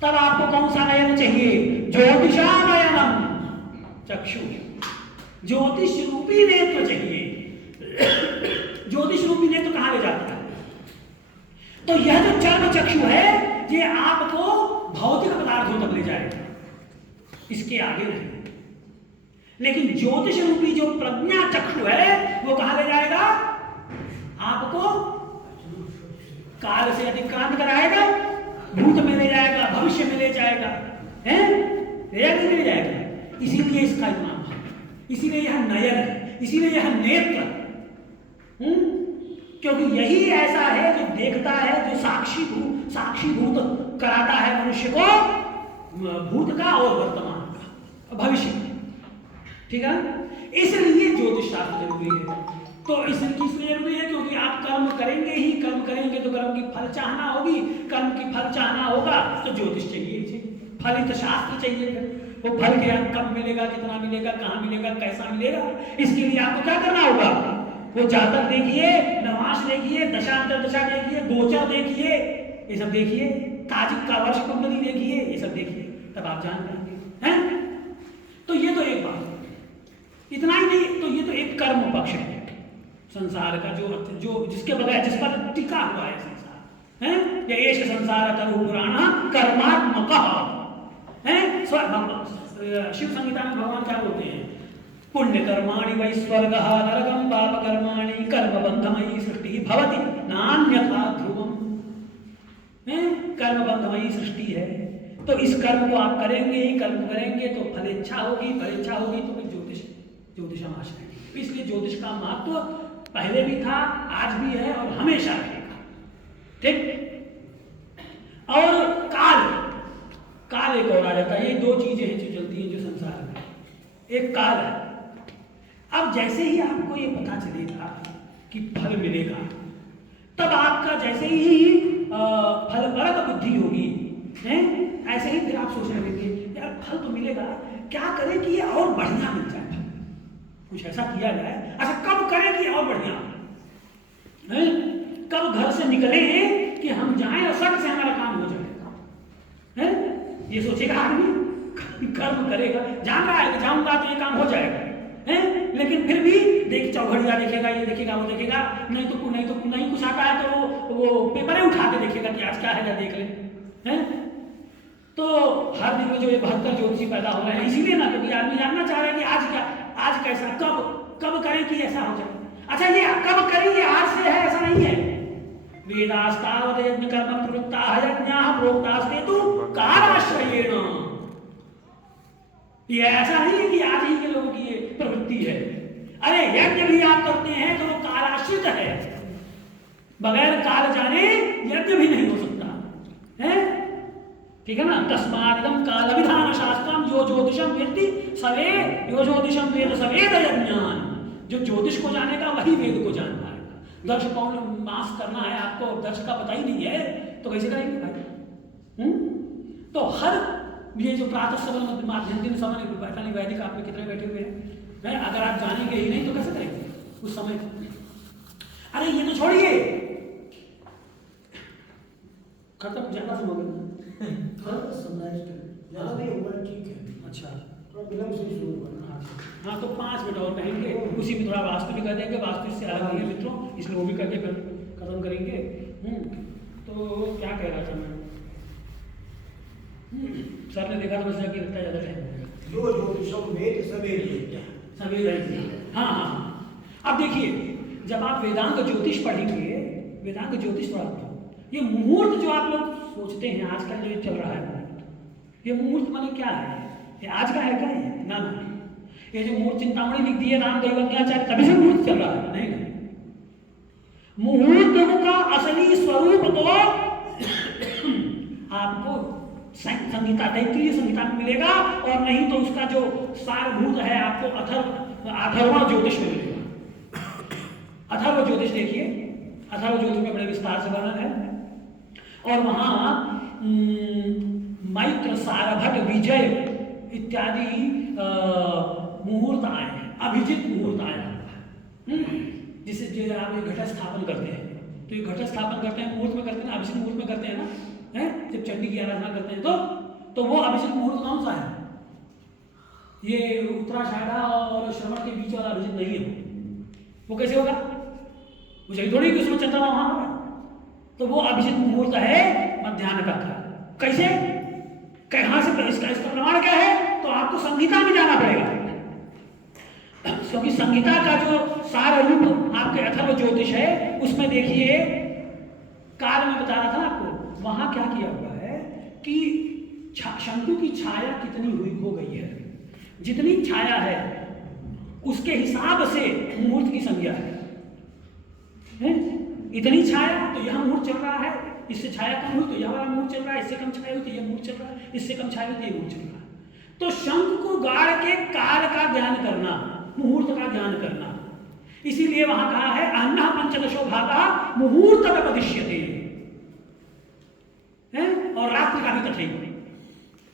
तब आपको कौन सा नयन चाहिए? ज्योतिषानयनम चक्षु, ज्योतिष रूपी नेत्र चाहिए। ज्योतिष रूपी नेत्र कहां ले जाता है? तो यह जो चर्म चक्षु है ये आपको भौतिक पदार्थों तक ले जाएगा, इसके आगे नहीं। लेकिन ज्योतिष रूपी जो प्रज्ञा चक्षु है वो कहां ले जाएगा? आपको काल से अतिक्रांत कराएगा, भूत में ले जाएगा, भविष्य में ले जाएगा, हैं? ले जाएगा। इसीलिए इसका इतना, इसीलिए यह नयन है, इसीलिए यह नेत्र, क्योंकि यही ऐसा है जो देखता है, जो साक्षी भूत कराता है मनुष्य को भूत का और वर्तमान का, भविष्य का। ठीक है, इसलिए ज्योतिष शास्त्र जरूरी है। तो इसलिए जरूरी है क्योंकि आप कर्म करेंगे ही, कर्म करेंगे तो कर्म की फल चाहना होगी, कर्म की फल चाहना होगा तो ज्योतिष चाहिए, फलित शास्त्र चाहिए। वो फल क्या, कब मिलेगा, कितना मिलेगा, कहाँ मिलेगा, कैसा मिलेगा, इसके लिए आपको क्या करना होगा? वो जातक देखिए, नवाश देखिए, दशांतर दशा देखिए, गोचर देखिए, ये सब देखिए, ताजिक का वर्ष कुंडली देखिए, ये सब देखिए, तब आप जान पाएंगे, हैं? तो ये तो एक बात, इतना ही नहीं, तो ये तो एक कर्म पक्ष है संसार का, जो जिसके बगैर, जिस पर टिका हुआ है संसार, हैं? ये एष संसार तरु पुराण कर्मात्मकः, हैं? शिव संहिता में भगवान क्या बोलते हैं? पुण्य कर्माणि वै स्वर्गः नरकं पाप कर्माणि कर्म बंधमयी सृष्टि भवति नान्यथा ध्रुवम्। कर्म बंधमयी सृष्टि है, तो इस कर्म को आप करेंगे ही, कर्म करेंगे तो फलेच्छा होगी, फलेच्छा होगी तो फिर ज्योतिषम आश्रय। इसलिए ज्योतिष का महत्व पहले भी था, आज भी है और हमेशा रहेगा। ठीक? और काल एक और आ जाता है। ये दो चीजें हैं जो चलती हैं जो संसार में, एक काल है। अब जैसे ही आपको ये पता चलेगा कि फल मिलेगा, तब आपका जैसे ही फलपरक बुद्धि होगी, हैं? ऐसे ही फिर आप सोचने लगेंगे यार फल तो मिलेगा, क्या करें कि ये और बढ़िया मिल जाए, कुछ ऐसा किया जाए। अच्छा, कब करें कि और बढ़िया, हैं? कब घर से निकले कि हम जाएं और सट से हमारा काम हो जाए, हैं? ये सोचेगा आदमी, कर्म करेगा, जान रहा है कि जाऊंगा तो ये काम हो जाएगा, हैं? लेकिन फिर भी देख चौघड़िया देखेगा, ये देखेगा, वो देखेगा, नहीं कुछ आता है तो वो पेपरें उठा के देखेगा कि आज क्या है, देख ले, हैं? तो हर दिन में जो ये 72 ज्योतिषी पैदा हो रहे हैं इसीलिए ना, क्योंकि आदमी जानना चाह रहा है कि आज क्या, आज कैसा, कब करें कि ऐसा हो जाए। अच्छा, ये कब करें ये आज से है ऐसा नहीं है। वेदास्तावत यज्ञ कर्म प्रवृत्ताः यज्ञाः प्रोक्तास्ते तु कालाश्रयेण। ये ऐसा नहीं है कि आज ही के लोगों की ये प्रवृत्ति है। अरे यज्ञ भी आप करते हैं तो वो कालाश्रित है, बगैर काल जाने यज्ञ भी नहीं हो सकता, है? ठीक है ना? तस्मादं काल विधान शास्त्रम जो ज्योतिषम वेत्ति सवे, यो ज्योतिषम वेद सवेद यज्ञान। जो ज्योतिष को जानेगा वही वेद को जान पाएगा। दर्श कौन मास करना है आपको, दर्श का पता ही नहीं है तो कैसे करेंगे भाई? तो हर ये जो प्रातः सवन माध्यम समय पता नहीं वैदिक आप में कितने बैठे हुए हैं, अगर आप जानेंगे ही नहीं तो कैसे करेंगे उस समय? अरे ये तो छोड़िए, खत्म, ज्यादा समय हो गया। ज़्यादा नहीं होगा, ठीक है। अच्छा, थोड़ा विलम्ब से शुरू करना। हाँ, तो 5 मिनट और कहेंगे, उसी में थोड़ा वास्तु भी कर देंगे, वास्तु से अलग नहीं है मित्रों, इसलिए वो भी करके फिर खत्म करेंगे। तो क्या कह रहा था मैं? सर ने देखा तो बस कि लगता ज़्यादा टाइम हो गया। जो ज्योतिषम वेद सवेद। हाँ। अब देखिए, जब आप वेदांग ज्योतिष पढ़ेंगे, वेदांग ज्योतिष पढ़ाते हो, ये मुहूर्त जो आप लोग सोचते हैं आजकल जो चल रहा है, ये मुहूर्त माने क्या है? ये आज का है क्या? ये ना, ये जो मुहूर्त चिंतामणि लिख दी है राम दैवज्ञाचार्य, तभी से मुहूर्त चल रहा है? नहीं, मुहूर्त का असली स्वरूप तो आपको संहिता, तैत्तिरीय संहिता में मिलेगा, और नहीं तो उसका जो सारभूत है आपको अथर्व ज्योतिष में मिलेगा। अथर्व ज्योतिष देखिए, अथर्व ज्योतिष में बड़े विस्तार से वर्णन है, और वहां मैत्र, सारभट, विजय इत्यादि मुहूर्त आए हैं, अभिजित मुहूर्त आया हुआ है। जिसे आप ये घट स्थापन करते हैं, तो ये घट स्थापन करते हैं मुहूर्त में करते हैं ना, अभिजित मुहूर्त में करते हैं ना, हैं? जब चंडी की आराधना करते हैं तो वो अभिजित मुहूर्त कौन सा है? ये उत्तराषाढ़ा और श्रवण के बीच वाला अभिजित नहीं है। वो कैसे होगा? मुझे थोड़ी कि उसमें चंद्रमा वहां होगा। तो वो अभिजित मुहूर्त है मध्याह्न का। कैसे? कहां से इसका प्रमाण क्या है? तो आपको संहिता में जाना पड़ेगा, क्योंकि संहिता का जो सार रूप आपके अथर्व ज्योतिष है उसमें देखिए, काल में बता रहा था आपको, वहां क्या किया हुआ है कि शंकु की छाया कितनी हुई हो गई है, जितनी छाया है उसके हिसाब से मुहूर्त की संज्ञा है। इतनी छाया तो यह मुहूर्त चल रहा है, इससे छाया कम हुई तो यह वाला मुहूर्त चल रहा है, इससे कम छाया हुई तो यह मुहूर्त चल रहा है, इससे कम छाया हुई तो यह मुहूर्त चल रहा है। तो शंख को गाड़ के काल का ध्यान करना, मुहूर्त का ध्यान करना, इसीलिए वहां कहा है अन्नः पंचदशो भागः मुहूर्त पदिश्यते, और रात्रि का भी तथैव,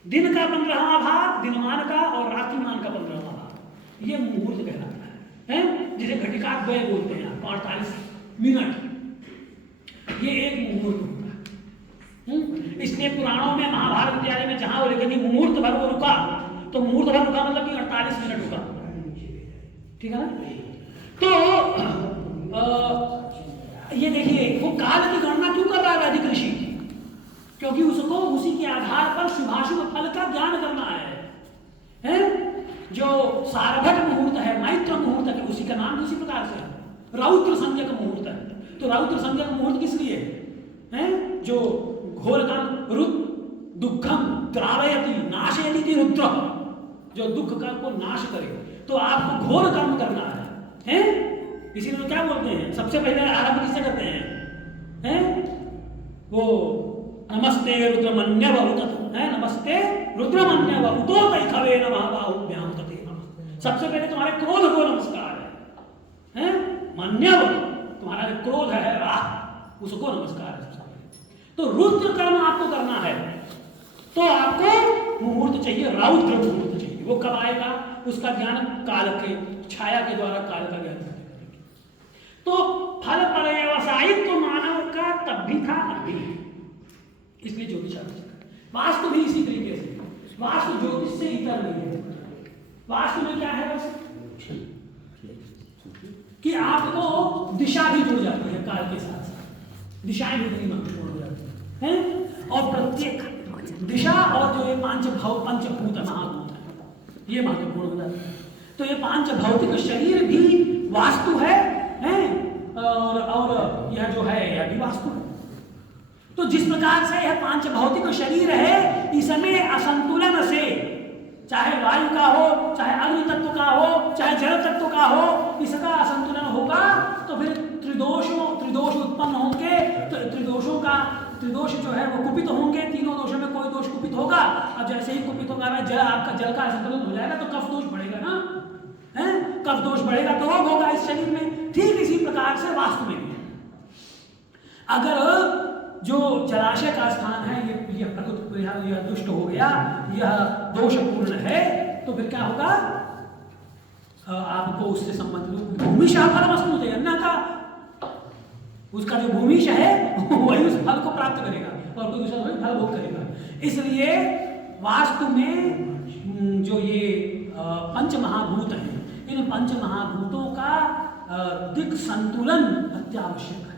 दिन का 15वां भाग दिनमान का और रात्रिमान का 15वां भाग, ये मुहूर्त कहलाता है। जिसे घटिका द्वय बोलते हैं, 48 मिनट, ये एक मुहूर्त होता है। इसलिए पुराणों में, महाभारत इत्यादि में जहां वो लिखे कि मुहूर्त भर वो रुका, तो मुहूर्त भर रुका मतलब कि 48 मिनट रुका, ठीक है ना। तो ये देखिए वो काल की गणना क्यों कर रहा है वैदिक ऋषि? क्योंकि उसको उसी के आधार पर शुभाशुभ फल का ज्ञान करना है? जो सारभट मुहूर्त है, मैत्र मुहूर्त है, उसी का नाम उसी प्रकार से है। रौद्र संज्ञक मुहूर्त है, तो रौद्र संज्ञक मुहूर्त किस लिए है? जो घोरकम रुद्र दुखम द्रावयति नाशयति रुद्र, जो दुख का को नाश करे, तो आपको घोर कर्म करना है? इसीलिए तो क्या बोलते हैं, सबसे पहले आरंभ किससे करते हैं? वो नमस्ते रुद्रमन्यव उतत है, नमस्ते रुद्रमन्यव उतो तैखवे नमः बाहुभ्याम तते नमः। सबसे पहले तुम्हारे क्रोध को नमस्कार है, मन्यव तुम्हारा जो क्रोध है वाह, उसको नमस्कार है सबसे पहले। तो रुद्र कर्म आपको करना है, तो आपको मुहूर्त चाहिए, रौद्र मुहूर्त चाहिए। वो कब आएगा? उसका ज्ञान काल के छाया के द्वारा काल का ज्ञान करेंगे। तो फल पर्यवसायित्व तो मानव का तब भी था, अब भी, इसलिए ज्योतिष वास्तु भी इसी तरीके से, वास्तु ज्योतिष से इतर नहीं है। वास्तु में क्या है बस कि आपको दिशा भी जुड़ जाती है काल के साथ साथ, दिशाएं भी बड़ी महत्वपूर्ण हो जाती हैं, और प्रत्येक दिशा और जो ये पंचभूत महाभूत है, ये महत्वपूर्ण हो जाता है। तो ये पांच भौतिक शरीर भी वास्तु है, और यह जो है यह भी वास्तु है। तो जिस प्रकार से यह पांच भौतिक शरीर है, इसमें असंतुलन से, चाहे वायु का हो, चाहे अग्नि तत्व का हो, चाहे जल तत्व का हो, इसका असंतुलन होगा तो फिर त्रिदोष उत्पन्न होंगे। तो त्रिदोष जो है वो कुपित होंगे, तीनों दोषों में कोई दोष कुपित होगा। अब जैसे ही कुपित होगा, आपका जल का असंतुलन हो जाएगा तो कफ दोष बढ़ेगा ना, कफ दोष बढ़ेगा तो रोग होगा इस शरीर में। ठीक इसी प्रकार से वास्तु में भी अगर जो जलाशय का स्थान है यह प्रकृति, यह दुष्ट हो गया, यह दोषपूर्ण है, तो फिर क्या होगा? आपको उससे संबंधित भूमिश फल वस्तु थे अन्ना का, उसका जो भूमिश है वही उस फल को प्राप्त करेगा और कोई दूसरा फल भोग करेगा। इसलिए वास्तु में जो ये पंच महाभूत हैं, इन पंच महाभूतों का दिक् संतुलन अत्यावश्यक है।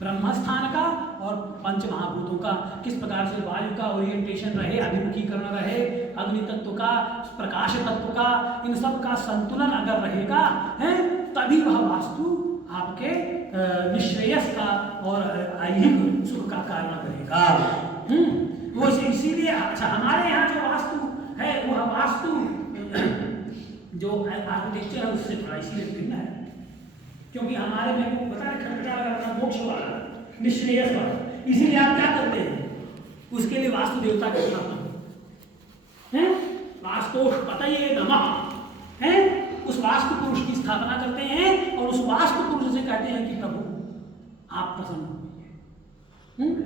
ब्रह्मस्थान का और पंच महाभूतों का किस प्रकार से वायु का ओरिएंटेशन रहे, अभिमुखीकरण रहे, अग्नि तत्व का, प्रकाश तत्व का, इन सब का संतुलन अगर रहेगा है, तभी वह वास्तु आपके निश्रेयस का और ऐहिक सुख का कारण करेगा। वो इसीलिए अच्छा हमारे यहाँ जो वास्तु है वह वास्तु जो आर्किटेक्चर है उससे थोड़ा इसीलिए भिन्न है, क्योंकि हमारे में बता रहे खटखटा मोक्ष वाला, निश्रेयस वाला। इसीलिए आप क्या करते हैं? उसके लिए वास्तु देवता का स्थापना है, वास्तुपतये नमः है, उस वास्तु पुरुष की स्थापना करते हैं और उस वास्तु पुरुष से कहते हैं कि प्रभु आप प्रसन्न होइए।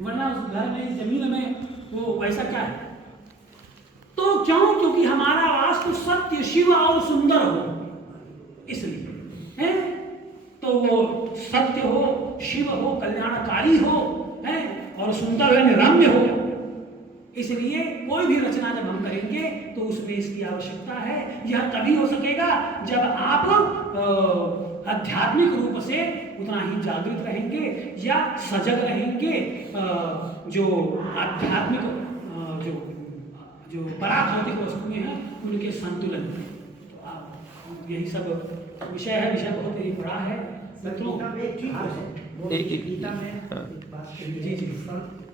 वरना उस घर में, जमीन में वो वैसा क्या है? तो क्यों? क्योंकि हमारा वास्तु सत्य, शिव और सुंदर हो, इसलिए है। तो वो सत्य हो, शिव हो, कल्याणकारी हो, है, और सुंदर यानी रम्य हो। इसलिए कोई भी रचना जब हम करेंगे तो उसमें इसकी आवश्यकता है। यह तभी हो सकेगा जब आप आध्यात्मिक रूप से उतना ही जागृत रहेंगे या सजग रहेंगे। जो आध्यात्मिक जो पराभौतिक वस्तुएं हैं उनके संतुलन में। तो आप यही सब विषय है। विषय बहुत ही बड़ा है। मित्रों गीता में एक बात जी जी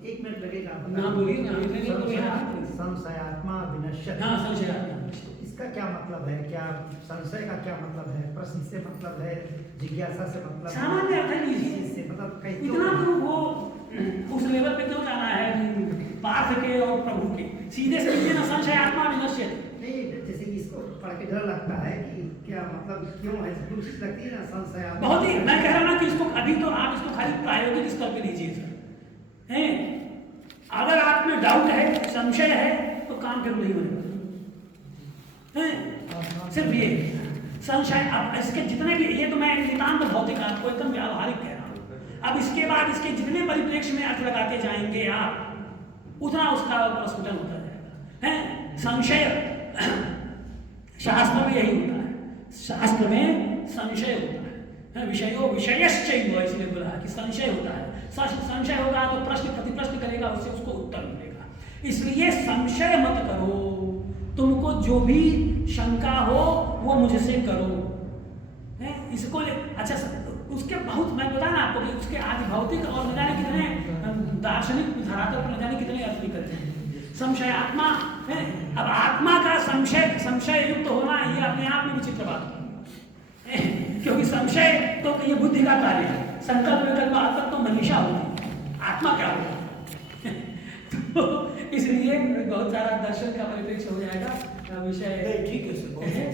एक मिनट लगेगा ना बोलिए ना संशयात्मा विनश्यति। हाँ, संशयात्मा। इसका क्या मतलब है? क्या संशय का क्या मतलब है? प्रश्न से मतलब है, जिज्ञासा से मतलब है? सामान्य अर्थ लीजिए, से मतलब कैसे? इतना तो वो उस लेवल पे क्यों जाना है पार्थ के और प्रभु के? सीधे से लीजिए ना, संशयात्मा विनश्यति। नहीं, जैसे कि इसको पढ़ के डर लगता है कि क्या मतलब क्यों है, कुछ लगती है ना संशय। बहुत ही मैं कह रहा हूँ ना कि इसको अभी तो आप इसको खाली प्रायोगिक स्तर पे लीजिए सर, हैं? अगर आप में डाउट है, संशय है, तो काम फिर नहीं बनेगा, हैं? सिर्फ ये संशय। अब इसके जितने भी, ये तो मैं नितांत भौतिक आपको एकदम व्यावहारिक कह रहा हूँ। अब इसके बाद इसके जितने परिप्रेक्ष्य में अर्थ लगाते जाएंगे आप, उतना उसका प्रस्फुटन होता जाएगा, हैं? संशय शास्त्र में यही होता है। शास्त्र में संशय होता है, विषयो विषयश्चैव, इसलिए बोला कि संशय होता है। संशय होगा तो प्रश्न प्रतिप्रश्न करेगा, उससे उसको उत्तर मिलेगा। इसलिए संशय मत करो, तुमको जो भी शंका हो वो मुझसे करो, है? इसको अच्छा उसके बहुत मैं बताया ना आपको कि उसके आदि भौतिक और न जाने कितने दार्शनिक धरातल पर न जाने कितने अर्थ निकलते हैं। संशयात्मा है। अब आत्मा का संशय युक्त होना ये अपने आप में विचित्र बात है, क्योंकि संशय तो ये बुद्धि का कार्य है। संकल्प विकल्प आत्मा तो मनीषा होती है, आत्मा क्या होगा? तो इसलिए बहुत सारा दर्शन का परिप्रेक्ष्य हो जाएगा। विषय ठीक है सर, बहुत है।